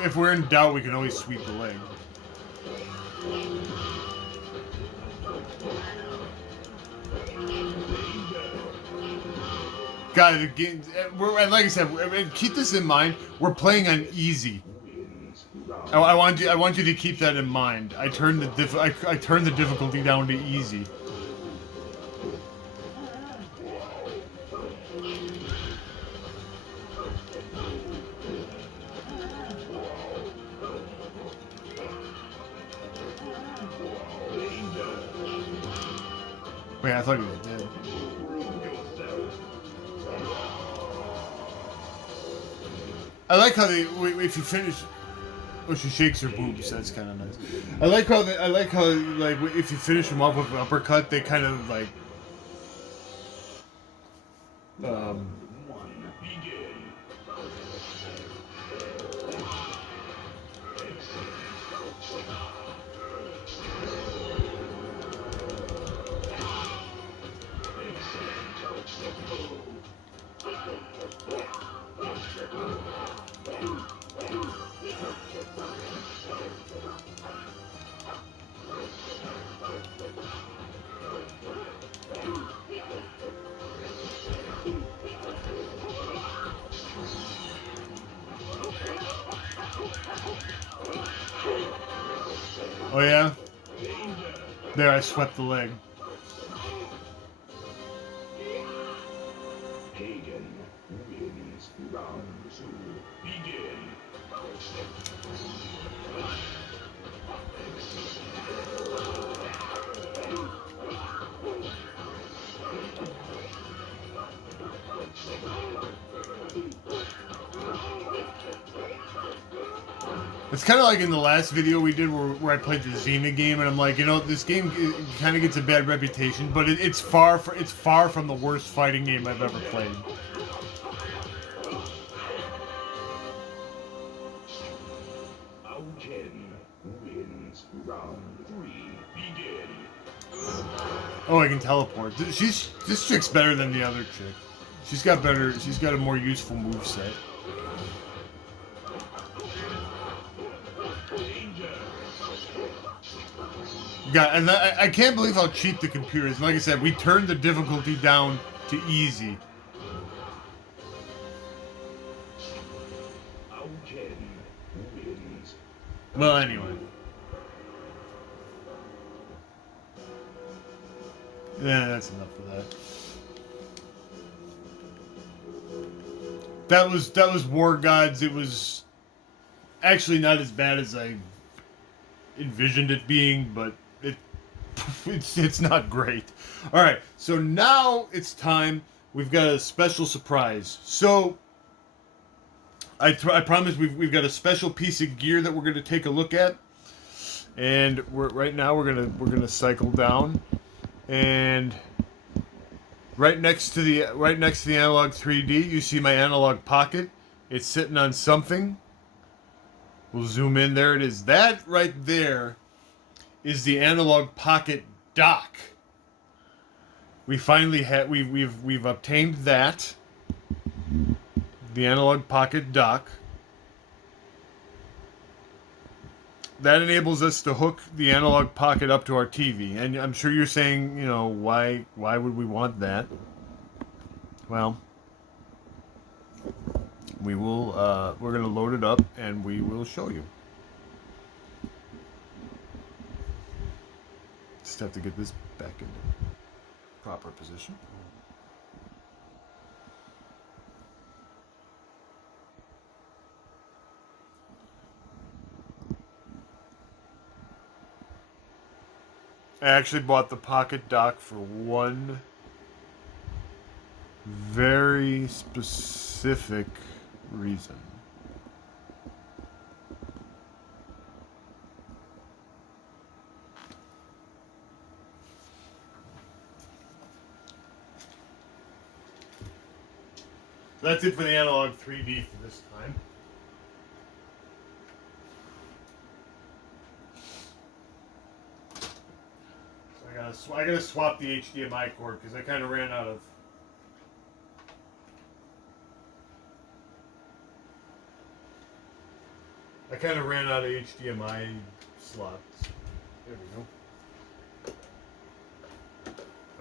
If we're in doubt, we can always sweep the leg. God, the game. Like I said, keep this in mind. We're playing on easy. I want you to keep that in mind. I turned the difficulty down to easy. Wait, I thought he was dead. I like how if you finish. Oh, she shakes her boobs. That's kind of nice. I like how like if you finish them off with an uppercut, they kind of like. Oh yeah? There, I swept the leg. Pagan wins round 2. Begin. It's kind of like in the last video we did where I played the Xena game, and I'm like, you know, this game kind of gets a bad reputation, but it's far from the worst fighting game I've ever played. Auken wins round 3. Begin. Oh, I can teleport. This chick's better than the other chick. She's got a more useful moveset. God, and I can't believe how cheap the computer is. And like I said, we turned the difficulty down to easy. Auken wins. Well, anyway. Yeah, that's enough of that. That was War Gods. It was actually not as bad as I envisioned it being, but it's not great. All right, so now it's time. We've got a special surprise. So I promise we've got a special piece of gear that we're going to take a look at, and right now we're gonna cycle down, and right next to the Analogue 3D, you see my Analogue Pocket. It's sitting on something. We'll zoom in. There it is. That right there is the Analogue Pocket Dock. We finally we've obtained that. The Analogue Pocket Dock. That enables us to hook the Analogue Pocket up to our TV. And I'm sure you're saying, you know, why would we want that? Well, we will we're going to load it up and we will show you. Just have to get this back into proper position. I actually bought the Pocket Dock for one very specific reason. So that's it for the Analogue 3D for this time. So I gotta swap the HDMI cord because I kind of ran out of. HDMI slots. There we go.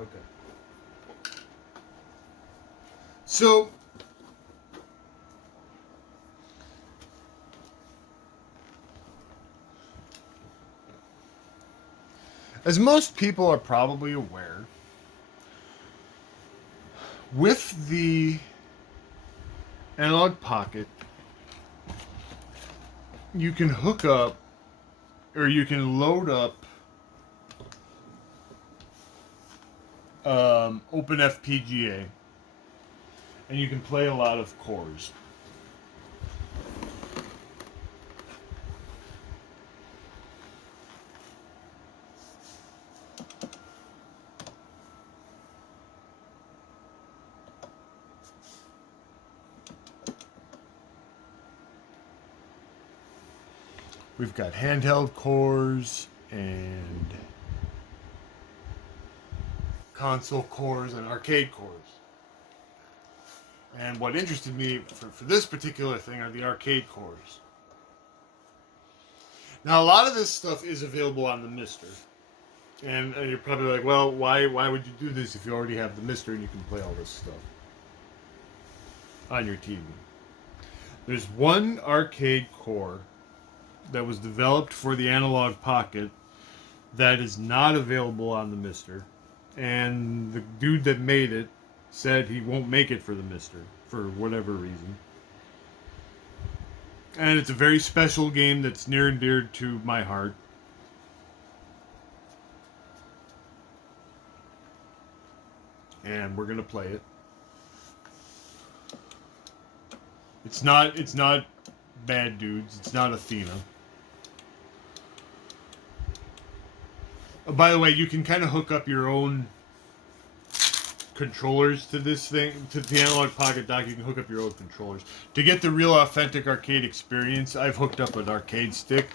Okay. So. As most people are probably aware, with the Analogue Pocket, you can hook up, or you can load up OpenFPGA, and you can play a lot of cores. We've got handheld cores and console cores and arcade cores. And what interested me for this particular thing are the arcade cores. Now, a lot of this stuff is available on the Mister. And you're probably like, well, why would you do this if you already have the Mister and you can play all this stuff on your TV? There's one arcade core that was developed for the Analogue Pocket that is not available on the Mister. And the dude that made it said he won't make it for the Mister for whatever reason. And it's a very special game that's near and dear to my heart. And we're gonna play it. It's not Bad Dudes. It's not Athena. By the way, you can kind of hook up your own controllers to this thing, to the Analogue Pocket Dock. You can hook up your own controllers. To get the real authentic arcade experience, I've hooked up an arcade stick.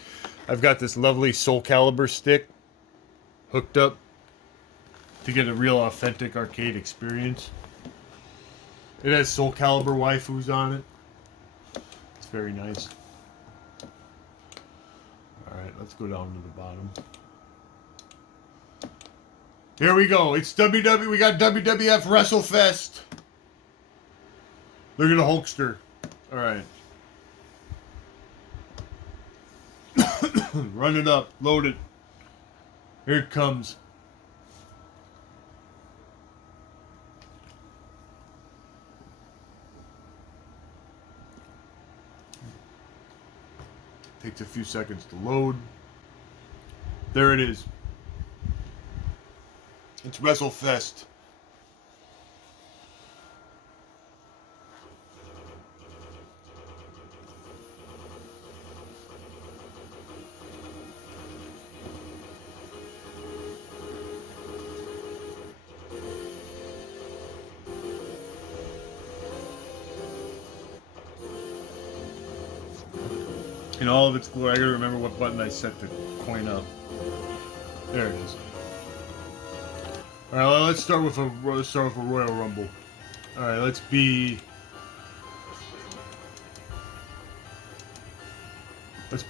I've got this lovely Soul Calibur stick hooked up to get a real authentic arcade experience. It has Soul Calibur waifus on it. It's very nice. Alright, let's go down to the bottom. Here we go. It's WW. We got WWF WrestleFest. Look at the Hulkster. Alright. Run it up. Load it. Here it comes. Takes a few seconds to load. There it is. It's WrestleFest. In all of its glory, I gotta remember what button I set to coin up. There it is. All right, let's start with a Royal Rumble. All right, let's be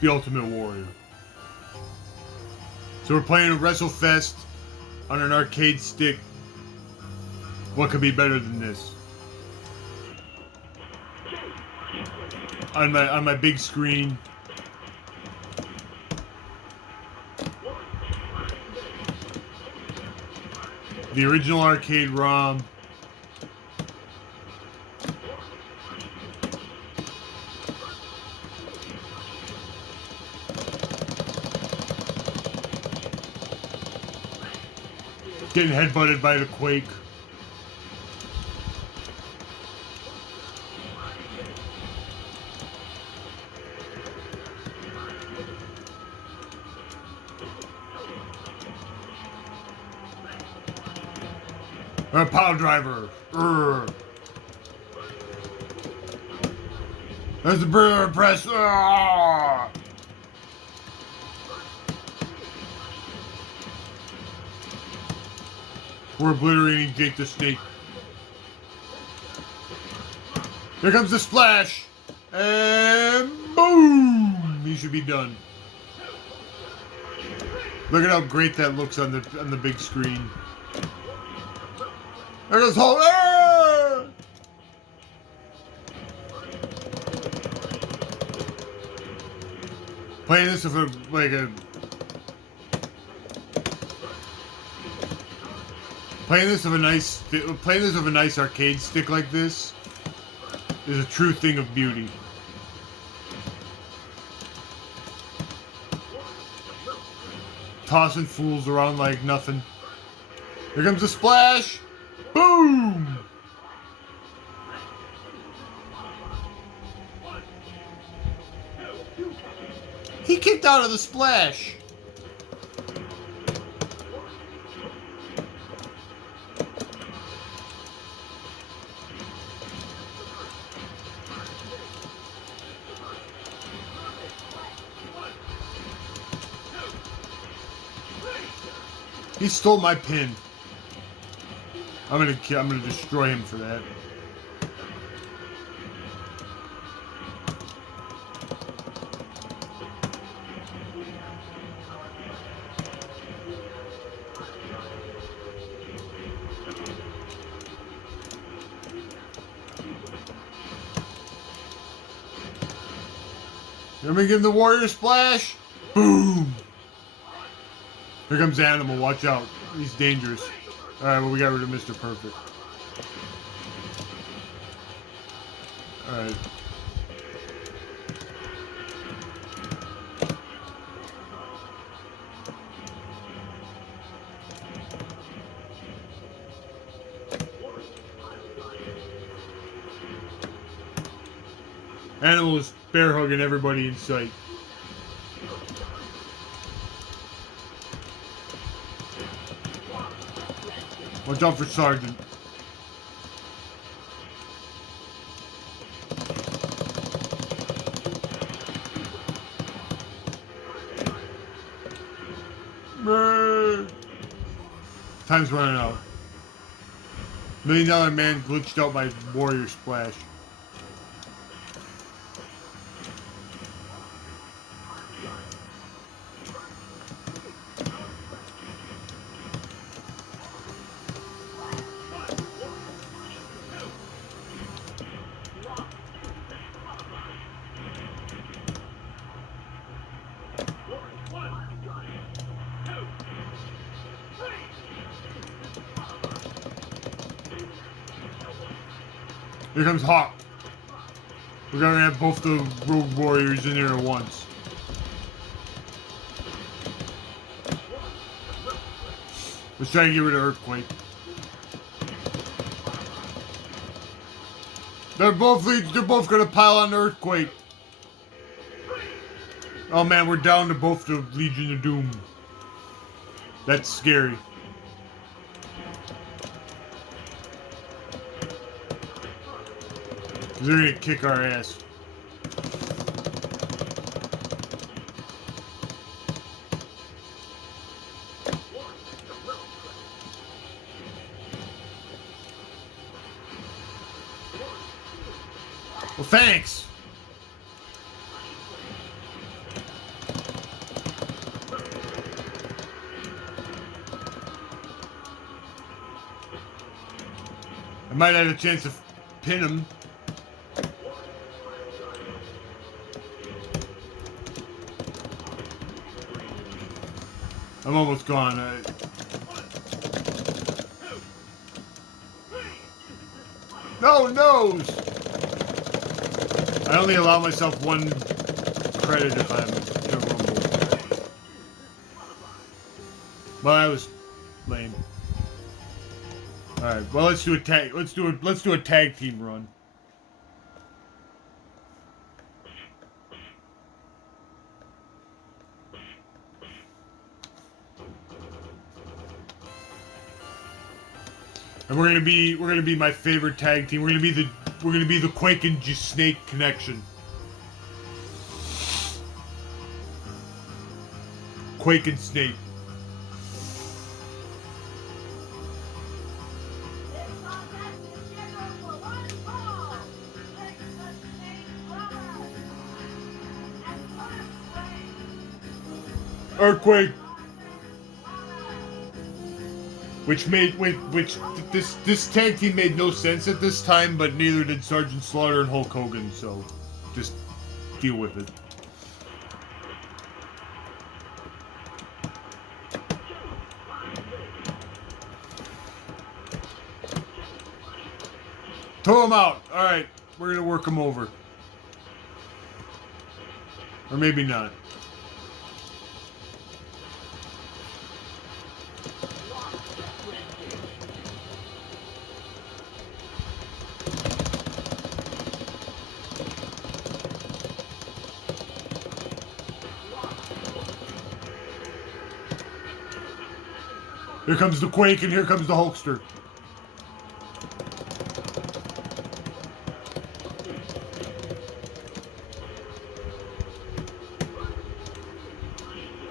Ultimate Warrior. So we're playing WrestleFest on an arcade stick. What could be better than this? On my big screen. The original arcade ROM. Getting headbutted by the Quake. A power driver. Urgh. There's the burr press. Urgh. We're obliterating Jake the Snake. Here comes the splash. And boom! He should be done. Look at how great that looks on the big screen. There goes Hulk! Ah! Playing this with a nice arcade stick like this is a true thing of beauty. Tossing fools around like nothing. Here comes the splash! Boom! He kicked out of the splash. He stole my pin. I'm gonna destroy him for that. Let me give him the warrior splash. Boom. Here comes Animal, watch out. He's dangerous. Alright, well we got rid of Mr. Perfect. Alright. Animal is bear hugging everybody in sight. Watch out for Sergeant. Time's running out. $1 Million Man glitched out by Warrior Splash. Here comes Hawk. We're gonna have both the Rogue Warriors in there at once. Let's try to get rid of Earthquake. They're both gonna pile on the Earthquake. Oh man, we're down to both the Legion of Doom. That's scary. They're gonna kick our ass. Well, thanks. I might have a chance to pin him. I'm almost gone. No, nose! I only allow myself one credit if I'm in a rumble. Well, that was lame. Alright, well let's do a tag team run. And we're gonna be my favorite tag team. We're gonna be the Quake and Snake connection. Quake and Snake. Earthquake. Which this tag team made no sense at this time, but neither did Sergeant Slaughter and Hulk Hogan, so just deal with it. Throw him out. Alright, we're gonna work him over. Or maybe not. Here comes the Quake and here comes the Hulkster.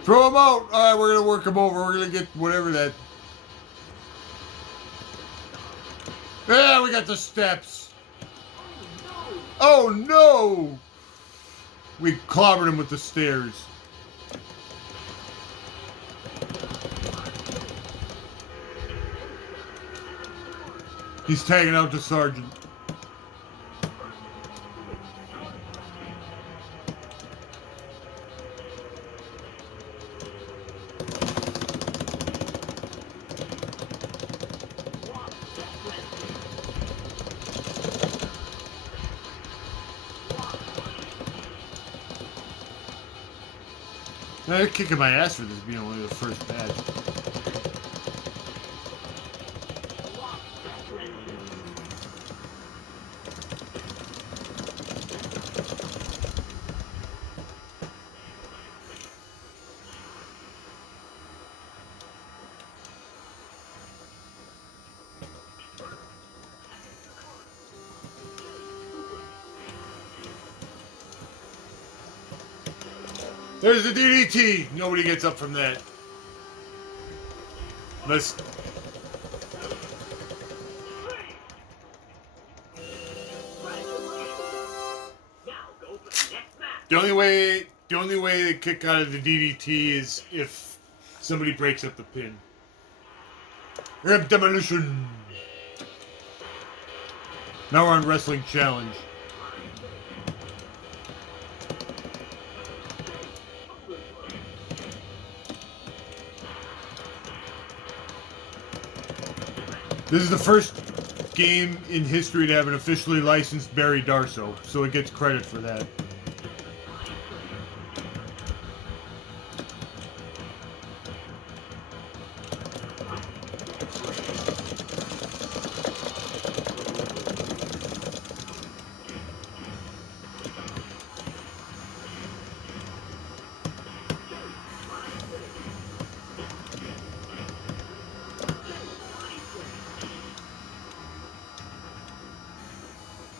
Throw him out! Alright, we're gonna work him over. We're gonna get whatever that... Yeah, we got the steps. Oh no! We clobbered him with the stairs. He's tagging out the Sergeant. They're kicking my ass for this being only the first match. There's the DDT. Nobody gets up from that. Let's. The only way to kick out of the DDT is if somebody breaks up the pin. Rip demolition. Now we're on Wrestling Challenge. This is the first game in history to have an officially licensed Barry Darso, so it gets credit for that.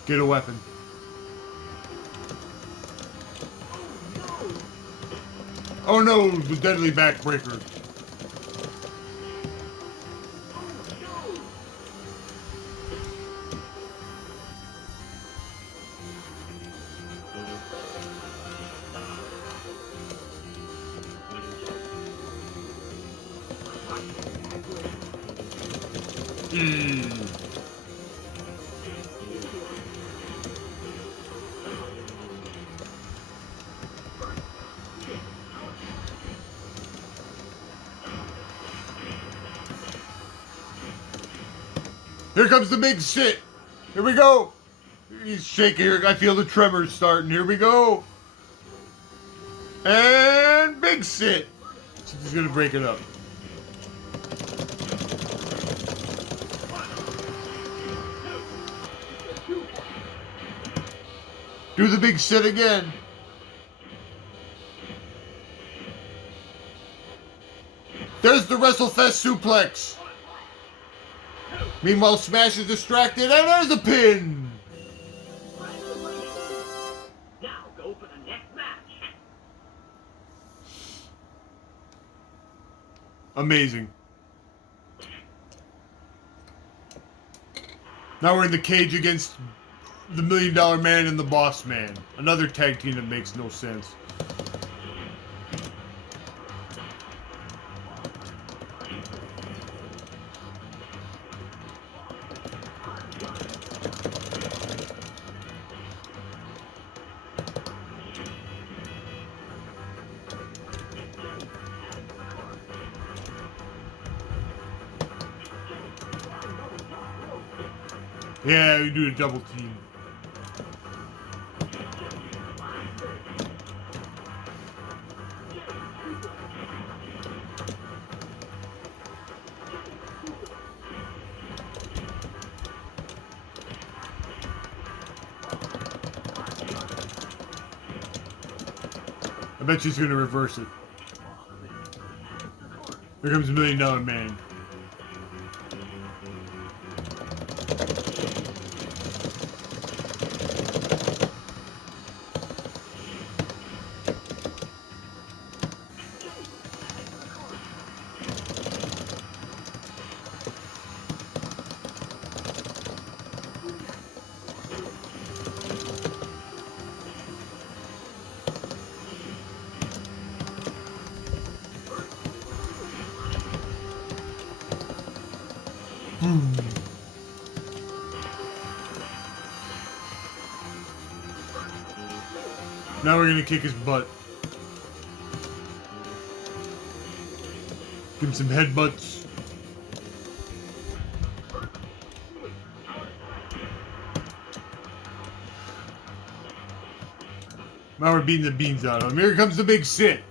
Get a weapon. Oh no, the deadly backbreaker. Here comes the big sit. Here we go. He's shaking here. I feel the tremors starting. Here we go. And big sit. He's going to break it up. Do the big sit again. There's the WrestleFest suplex. Meanwhile, Smash is distracted, and there's the pin! Now go for the next match. Amazing. Now we're in the cage against the $1 Million Man and the Boss Man. Another tag team that makes no sense. Yeah, we do a double team. I bet she's gonna reverse it. Here comes $1 Million Man. Now we're gonna kick his butt. Give him some headbutts. Now we're beating the beans out of him. Here comes the big sit.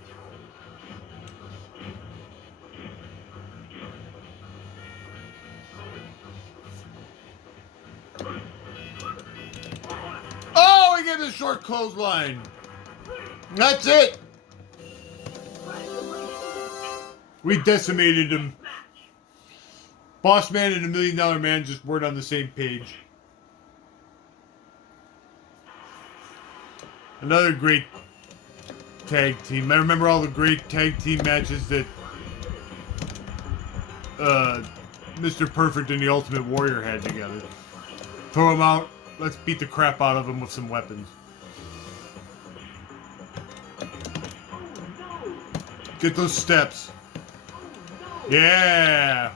get a short clothesline. That's it. We decimated him. Boss Man and $1 Million Man just weren't on the same page. Another great tag team. I remember all the great tag team matches that Mr. Perfect and the Ultimate Warrior had together. Throw him out. Let's beat the crap out of him with some weapons. Get those steps. Yeah.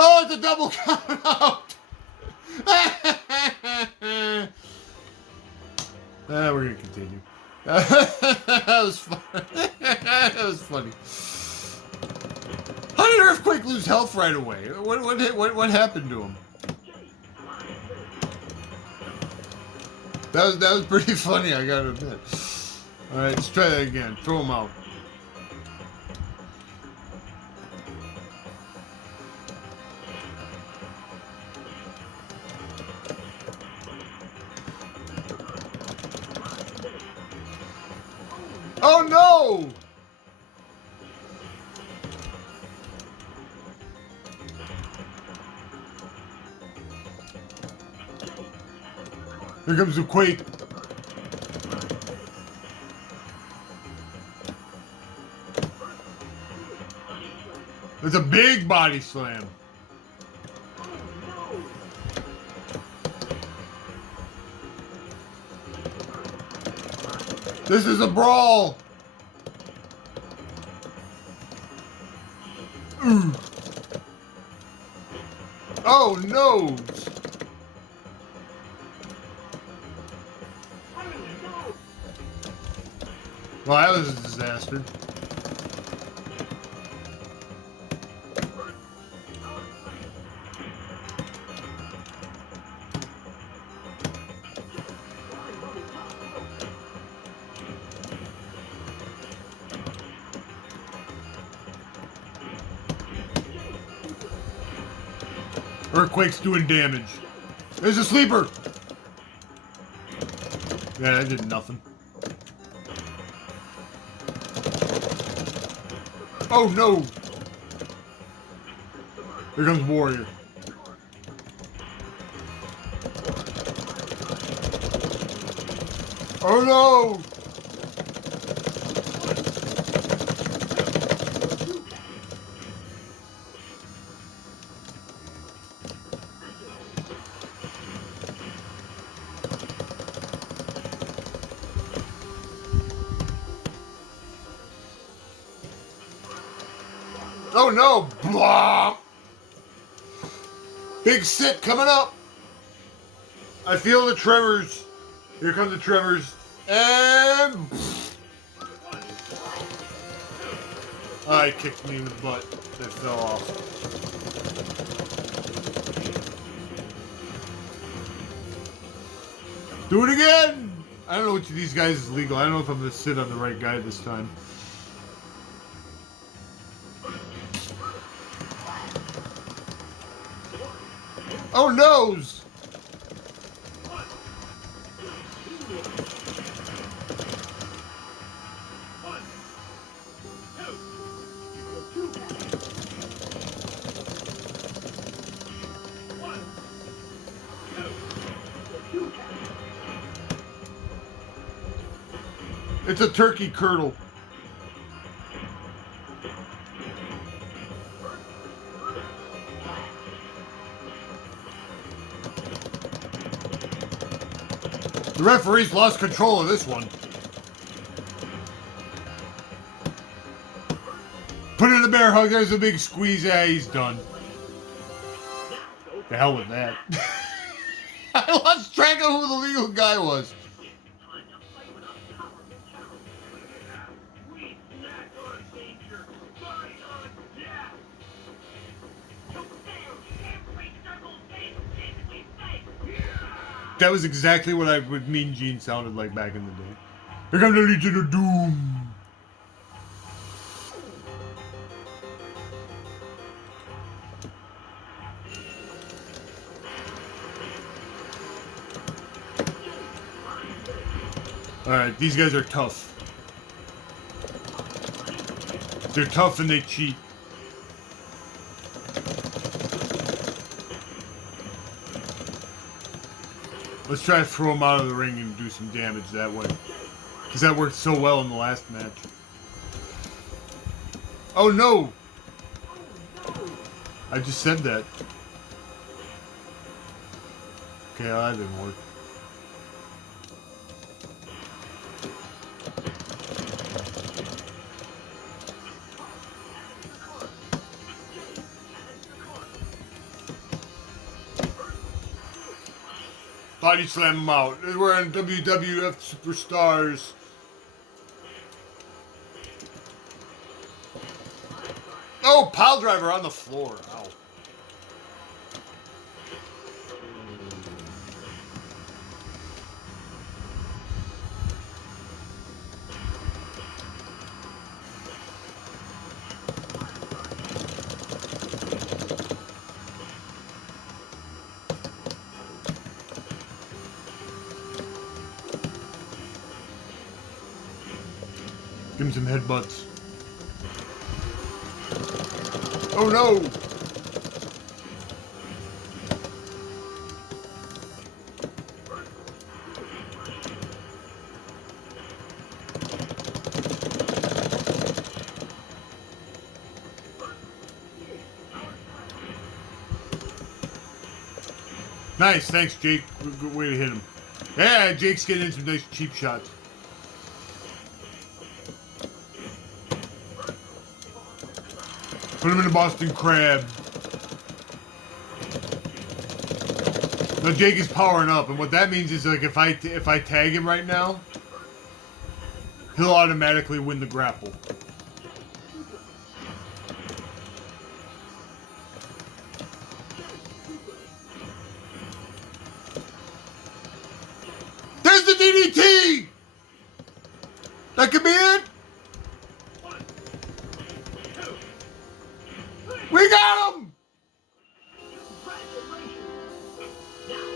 Oh, it's a double count out. We're gonna continue. That was fun. That was funny. How did Earthquake lose health right away? What happened to him? That was pretty funny, I gotta admit. Alright, let's try that again. Throw him out. Oh no! Here comes the quake. It's a big body slam. This is a brawl. Ooh. Oh no! Well, that was a disaster. Earthquake's doing damage. There's a sleeper! Yeah, that did nothing. Oh no! Here comes Warrior. Oh no! Oh no! Blah! Big sit coming up! I feel the tremors. Here come the tremors. And... Oh, he kicked me in the butt. That fell off. Do it again! I don't know which of these guys is legal. I don't know if I'm going to sit on the right guy this time. Oh, noes! It's a turkey curdle. The referee's lost control of this one. Put in a bear hug, there's a big squeeze. Yeah, he's done. The hell with that. I lost track of who the legal guy was. That was exactly what Mean Gene sounded like back in the day. Here comes the Legion of Doom. Alright, these guys are tough. They're tough and they cheat. Let's try to throw them out of the ring and do some damage that way. Because that worked so well in the last match. Oh no! I just said that. Okay, that didn't work. Body slam him out. We're on WWF Superstars. Oh, pile driver on the floor. Ow. Give him some headbutts. Oh no! Nice, thanks Jake. Good way to hit him. Yeah, Jake's getting in some nice cheap shots. Put him in the Boston Crab. Now Jake is powering up, and what that means is like if I tag him right now, he'll automatically win the grapple. There's the DDT! That could be it! We got him!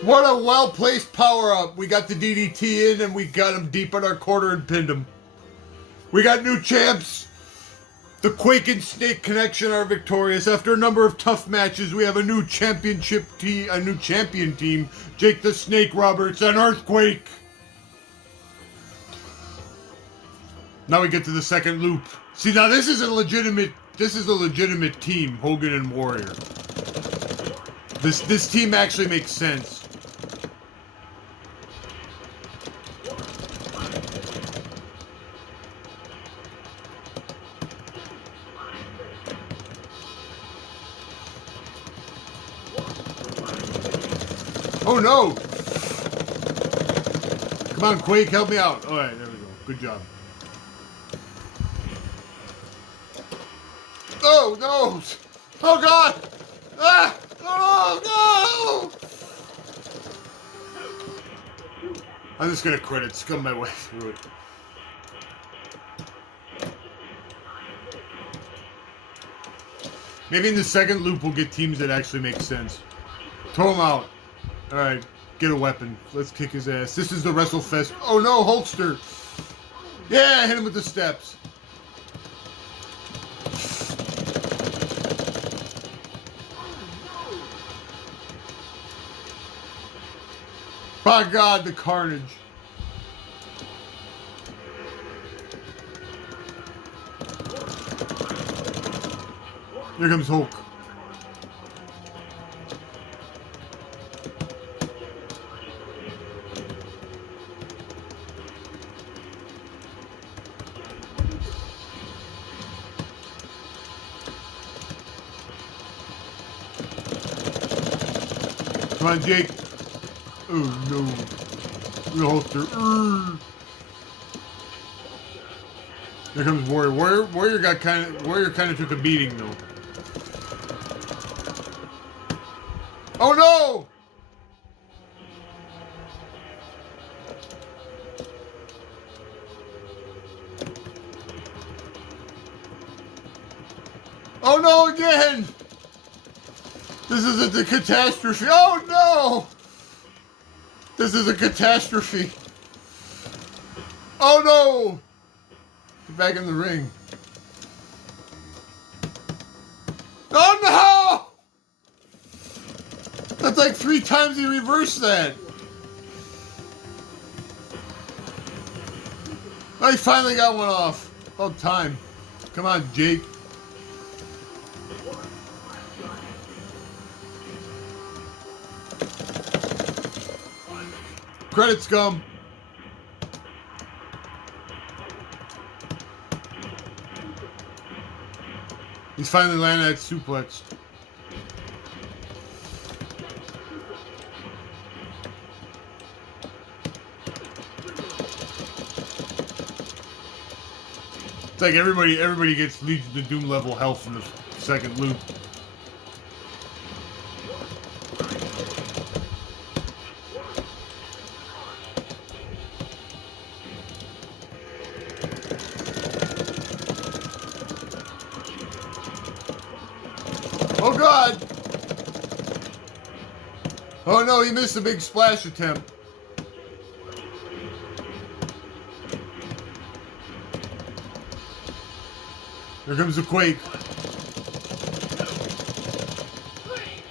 What a well-placed power-up. We got the DDT in and we got him deep in our corner and pinned him. We got new champs. The Quake and Snake Connection are victorious. After a number of tough matches, we have a new champion team. Jake the Snake Roberts and Earthquake. Now we get to the second loop. See, now this is a legitimate team, Hogan and Warrior. This team actually makes sense. Oh no! Come on, Quake, help me out. Alright, there we go. Good job. Oh no! Oh god! Ah! Oh no! I'm just gonna quit it. Scum my way through it. Maybe in the second loop we'll get teams that actually make sense. Throw him out. Alright, get a weapon. Let's kick his ass. This is the WrestleFest. Oh no, Hulkster! Yeah, hit him with the steps. By God, the carnage. Here comes Hulk. Come on, Jake. Oh no. The holster. Here comes Warrior. Warrior kind of took a beating though. Oh no! Oh no, again! This is a catastrophe. Oh no! This is a catastrophe. Oh no! Get back in the ring. Oh no! That's like 3 times he reversed that. Oh, he finally got one off. About time. Come on, Jake. Credit scum. He's finally landed that suplex. It's like everybody gets Legion of Doom level health in the second loop. Oh God! Oh no, he missed a big splash attempt. Here comes the quake.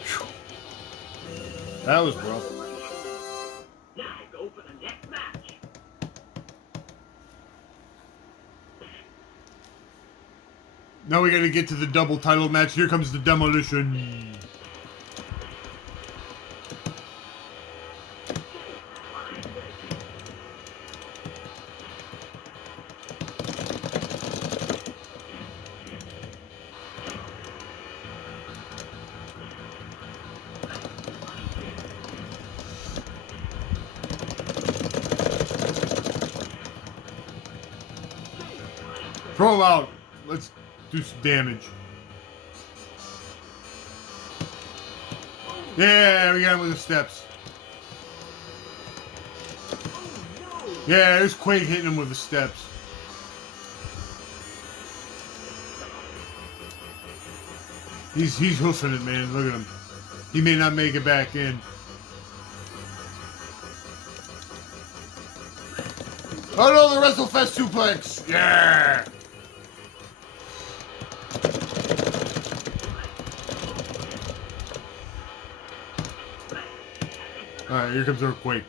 Whew. That was rough. Now go for the next match. Now we gotta get to the double title match. Here comes the demolition. Throw him out. Let's do some damage. Yeah, we got him with the steps. Yeah, there's Quake hitting him with the steps. He's hoofing it, man. Look at him. He may not make it back in. Oh no, the WrestleFest suplex! Yeah! Alright, here comes Earthquake.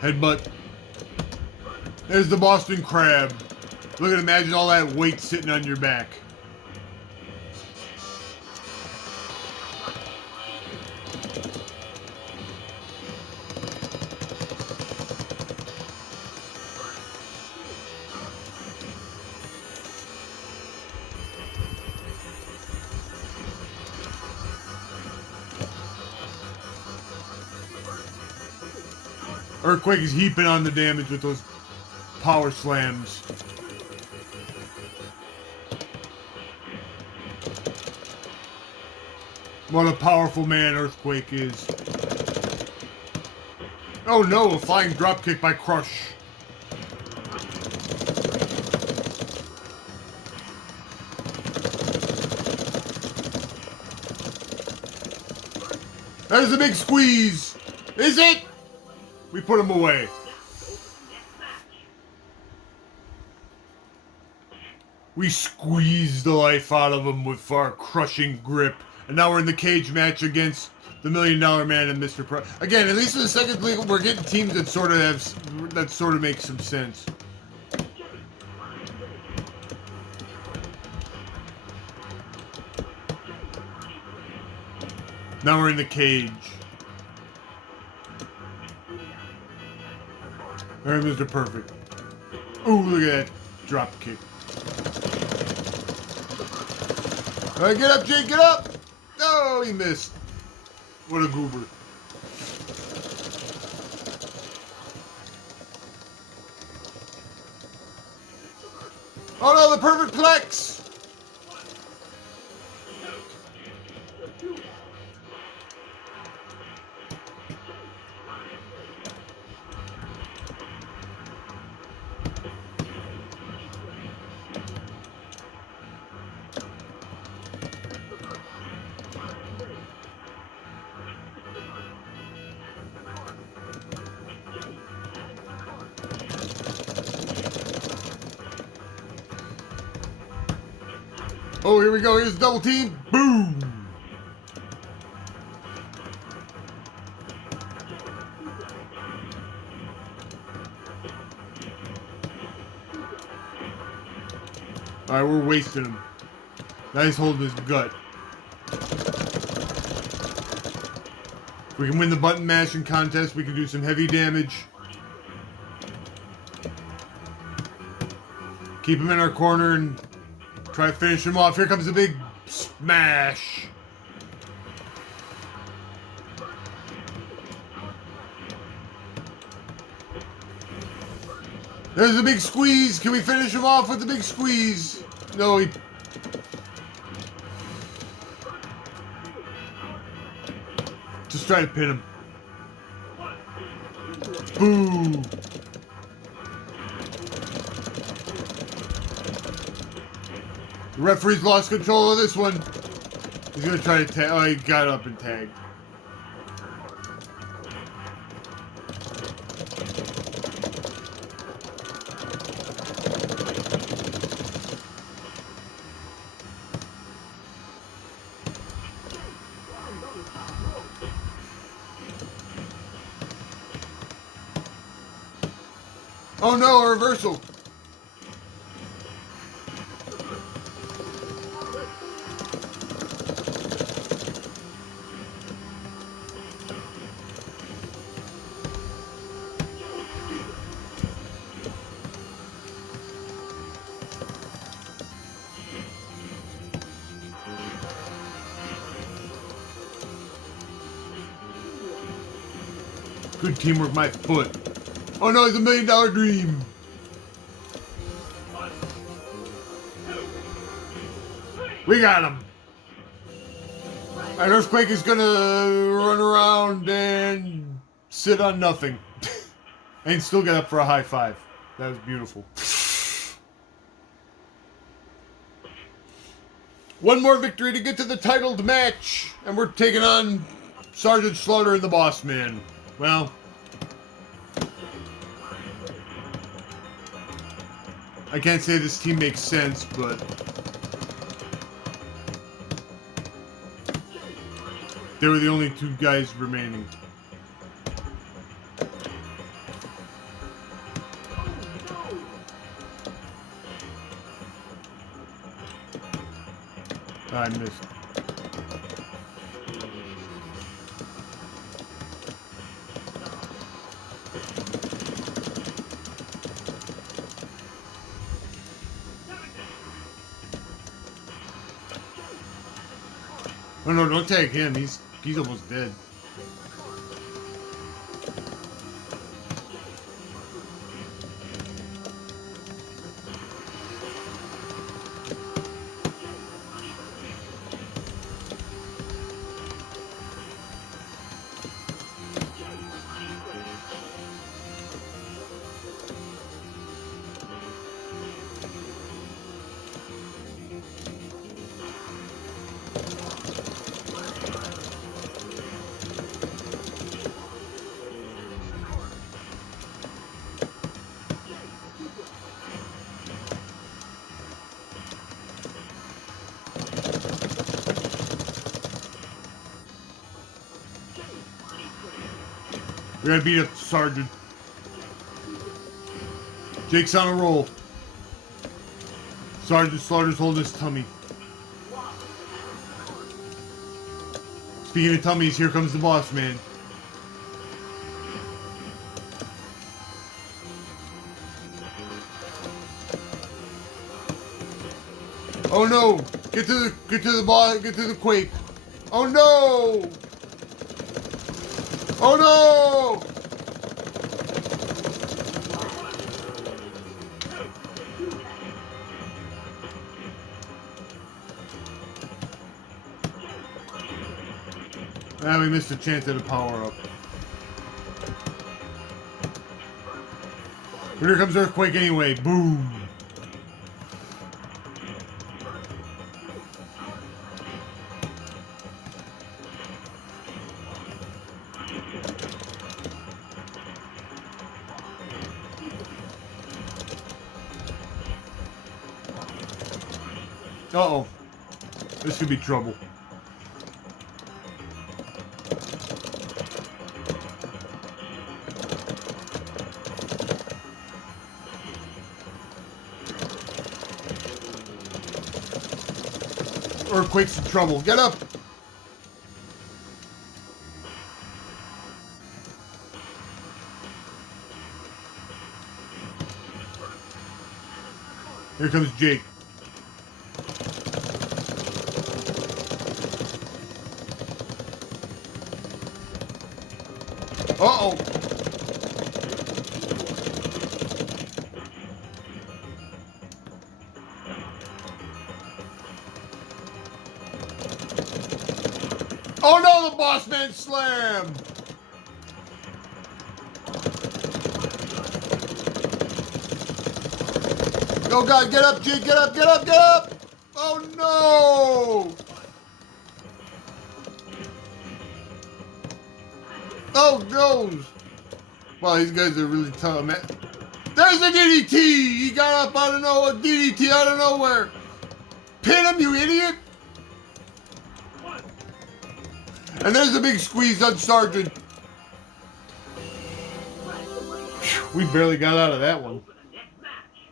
Headbutt. There's the Boston Crab. Look at, imagine all that weight sitting on your back. Earthquake is heaping on the damage with those power slams. What a powerful man Earthquake is. Oh no, a flying dropkick by Crush. There's a big squeeze. Is it? We put him away. We squeezed the life out of him with our crushing grip. And now we're in the cage match against the $1 Million Man and Mr. Pro. Again, at least in the second league, we're getting teams that sort of make some sense. Now we're in the cage. Alright, Mr. Perfect. Ooh, look at that drop kick. Alright, get up, Jake, get up! No, he missed. What a goober. Oh no, the perfect plex! Oh, here we go. Here's the double team. Boom. Alright, we're wasting him. Nice hold his gut. If we can win the button mashing contest, we can do some heavy damage. Keep him in our corner and try to finish him off. Here comes the big smash. There's a big squeeze. Can we finish him off with the big squeeze? No, he... Just try to pin him. Boom. The referee's lost control of this one. He's gonna try to tag. Oh, he got up and tagged. Oh no, a reversal. Good teamwork, my foot. Oh no, it's $1 million dream. We got him. And Earthquake is gonna run around and sit on nothing. And still get up for a high five. That was beautiful. One more victory to get to the titled match. And we're taking on Sergeant Slaughter and the Boss Man. Well, I can't say this team makes sense, but they were the only two guys remaining. I missed. Oh no, don't tag him. He's almost dead. We gotta beat up Sergeant. Jake's on a roll. Sergeant Slaughter's holding his tummy. Speaking of tummies, here comes the Boss Man. Oh no! Get to the boss! Get to the Quake! Oh no! Oh no! Ah, we missed a chance at a power-up. But here comes Earthquake anyway. Boom! Uh-oh. This could be trouble. Earthquake's in trouble. Get up! Here comes Jake. Uh-oh! Oh no, the boss man slam! Oh god, get up, Jake, get up, get up, get up! Oh no! Oh no! Wow, these guys are really tough, man. There's a DDT! He got up out of nowhere, DDT out of nowhere! Pin him, you idiot! And there's a big squeeze on Sergeant. We barely got out of that one. For the next match.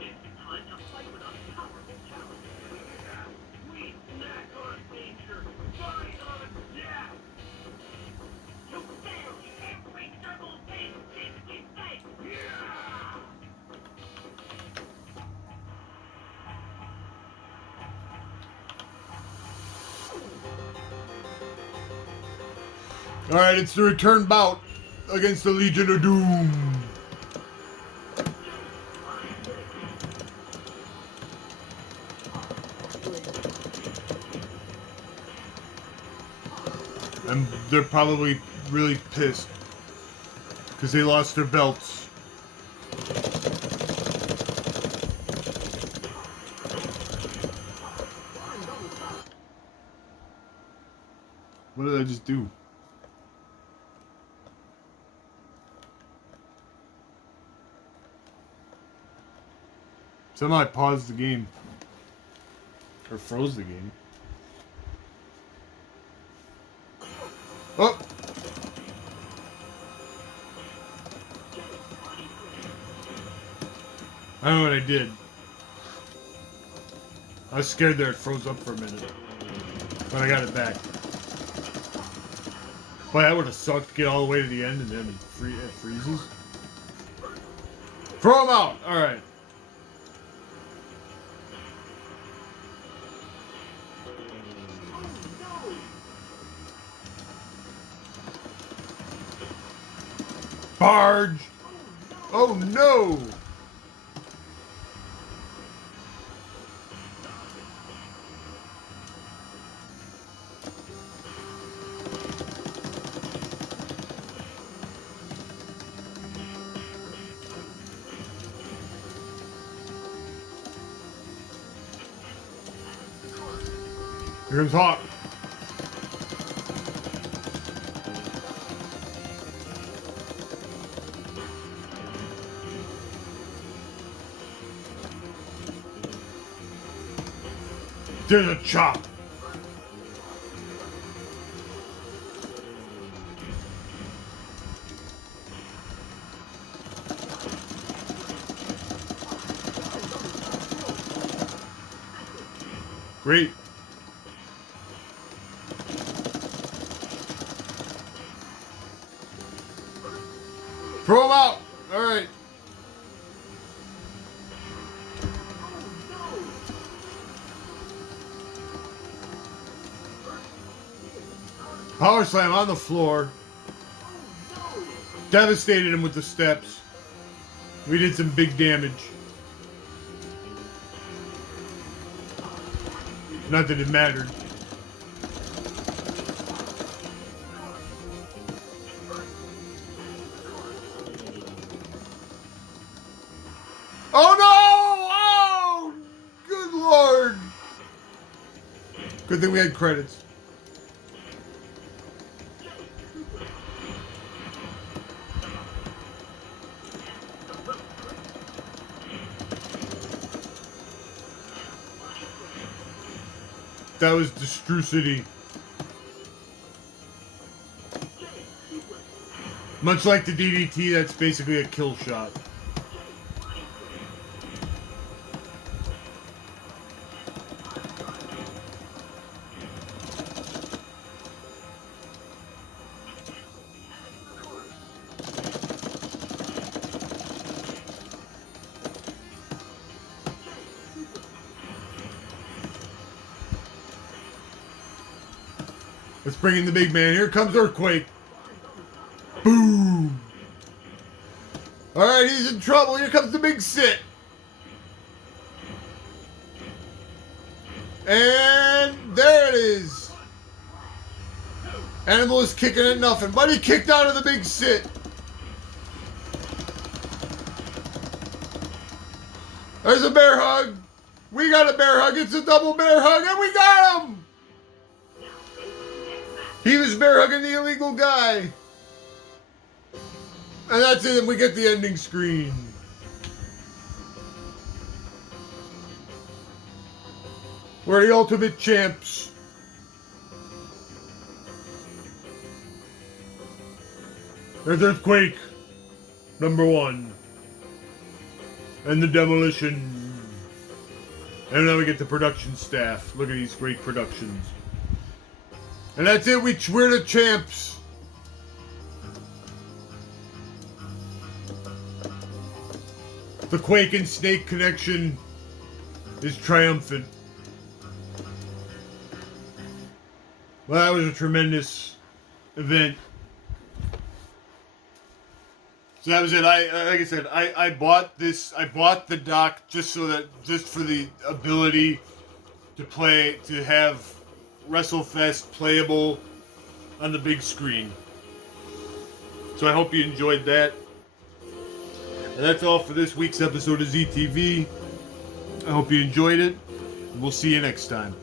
It's time to fight with a powerful challenge. We snack on danger, fight on death. You fail every double thing in sight. Yeah! Alright, it's the return bout against the Legion of Doom. And they're probably really pissed because they lost their belts. What did I just do? Somehow I paused the game. Or froze the game. Oh! I don't know what I did. I was scared there it froze up for a minute. But I got it back. Boy, that would have sucked to get all the way to the end and then it freezes. Throw him out! Alright. Barge! Oh no! Here comes Hawk. There's a chop. Great. Throw him out. All right. Power slam on the floor. Devastated him with the steps. We did some big damage. Not that it mattered. Oh no! Oh! Good lord! Good thing we had credits. that was Destrucity. Much like the DDT, that's basically a kill shot. Let's bring in the big man. Here comes Earthquake. Boom. Alright, he's in trouble. Here comes the big sit. And there it is. Animal is kicking at nothing, but he kicked out of the big sit. There's a bear hug. We got a bear hug. It's a double bear hug, and we got him. He was bear hugging the illegal guy. And that's it, and we get the ending screen. We're the ultimate champs. There's Earthquake, #1. And the Demolition. And now we get the production staff. Look at these great productions. And that's it, we're the champs. The Quake and Snake connection is triumphant. Well, that was a tremendous event. So that was it. Like I said, I bought this. I bought the dock just for the ability to play, to have WrestleFest playable on the big screen. So I hope you enjoyed that. And that's all for this week's episode of ZTV. I hope you enjoyed it. We'll see you next time.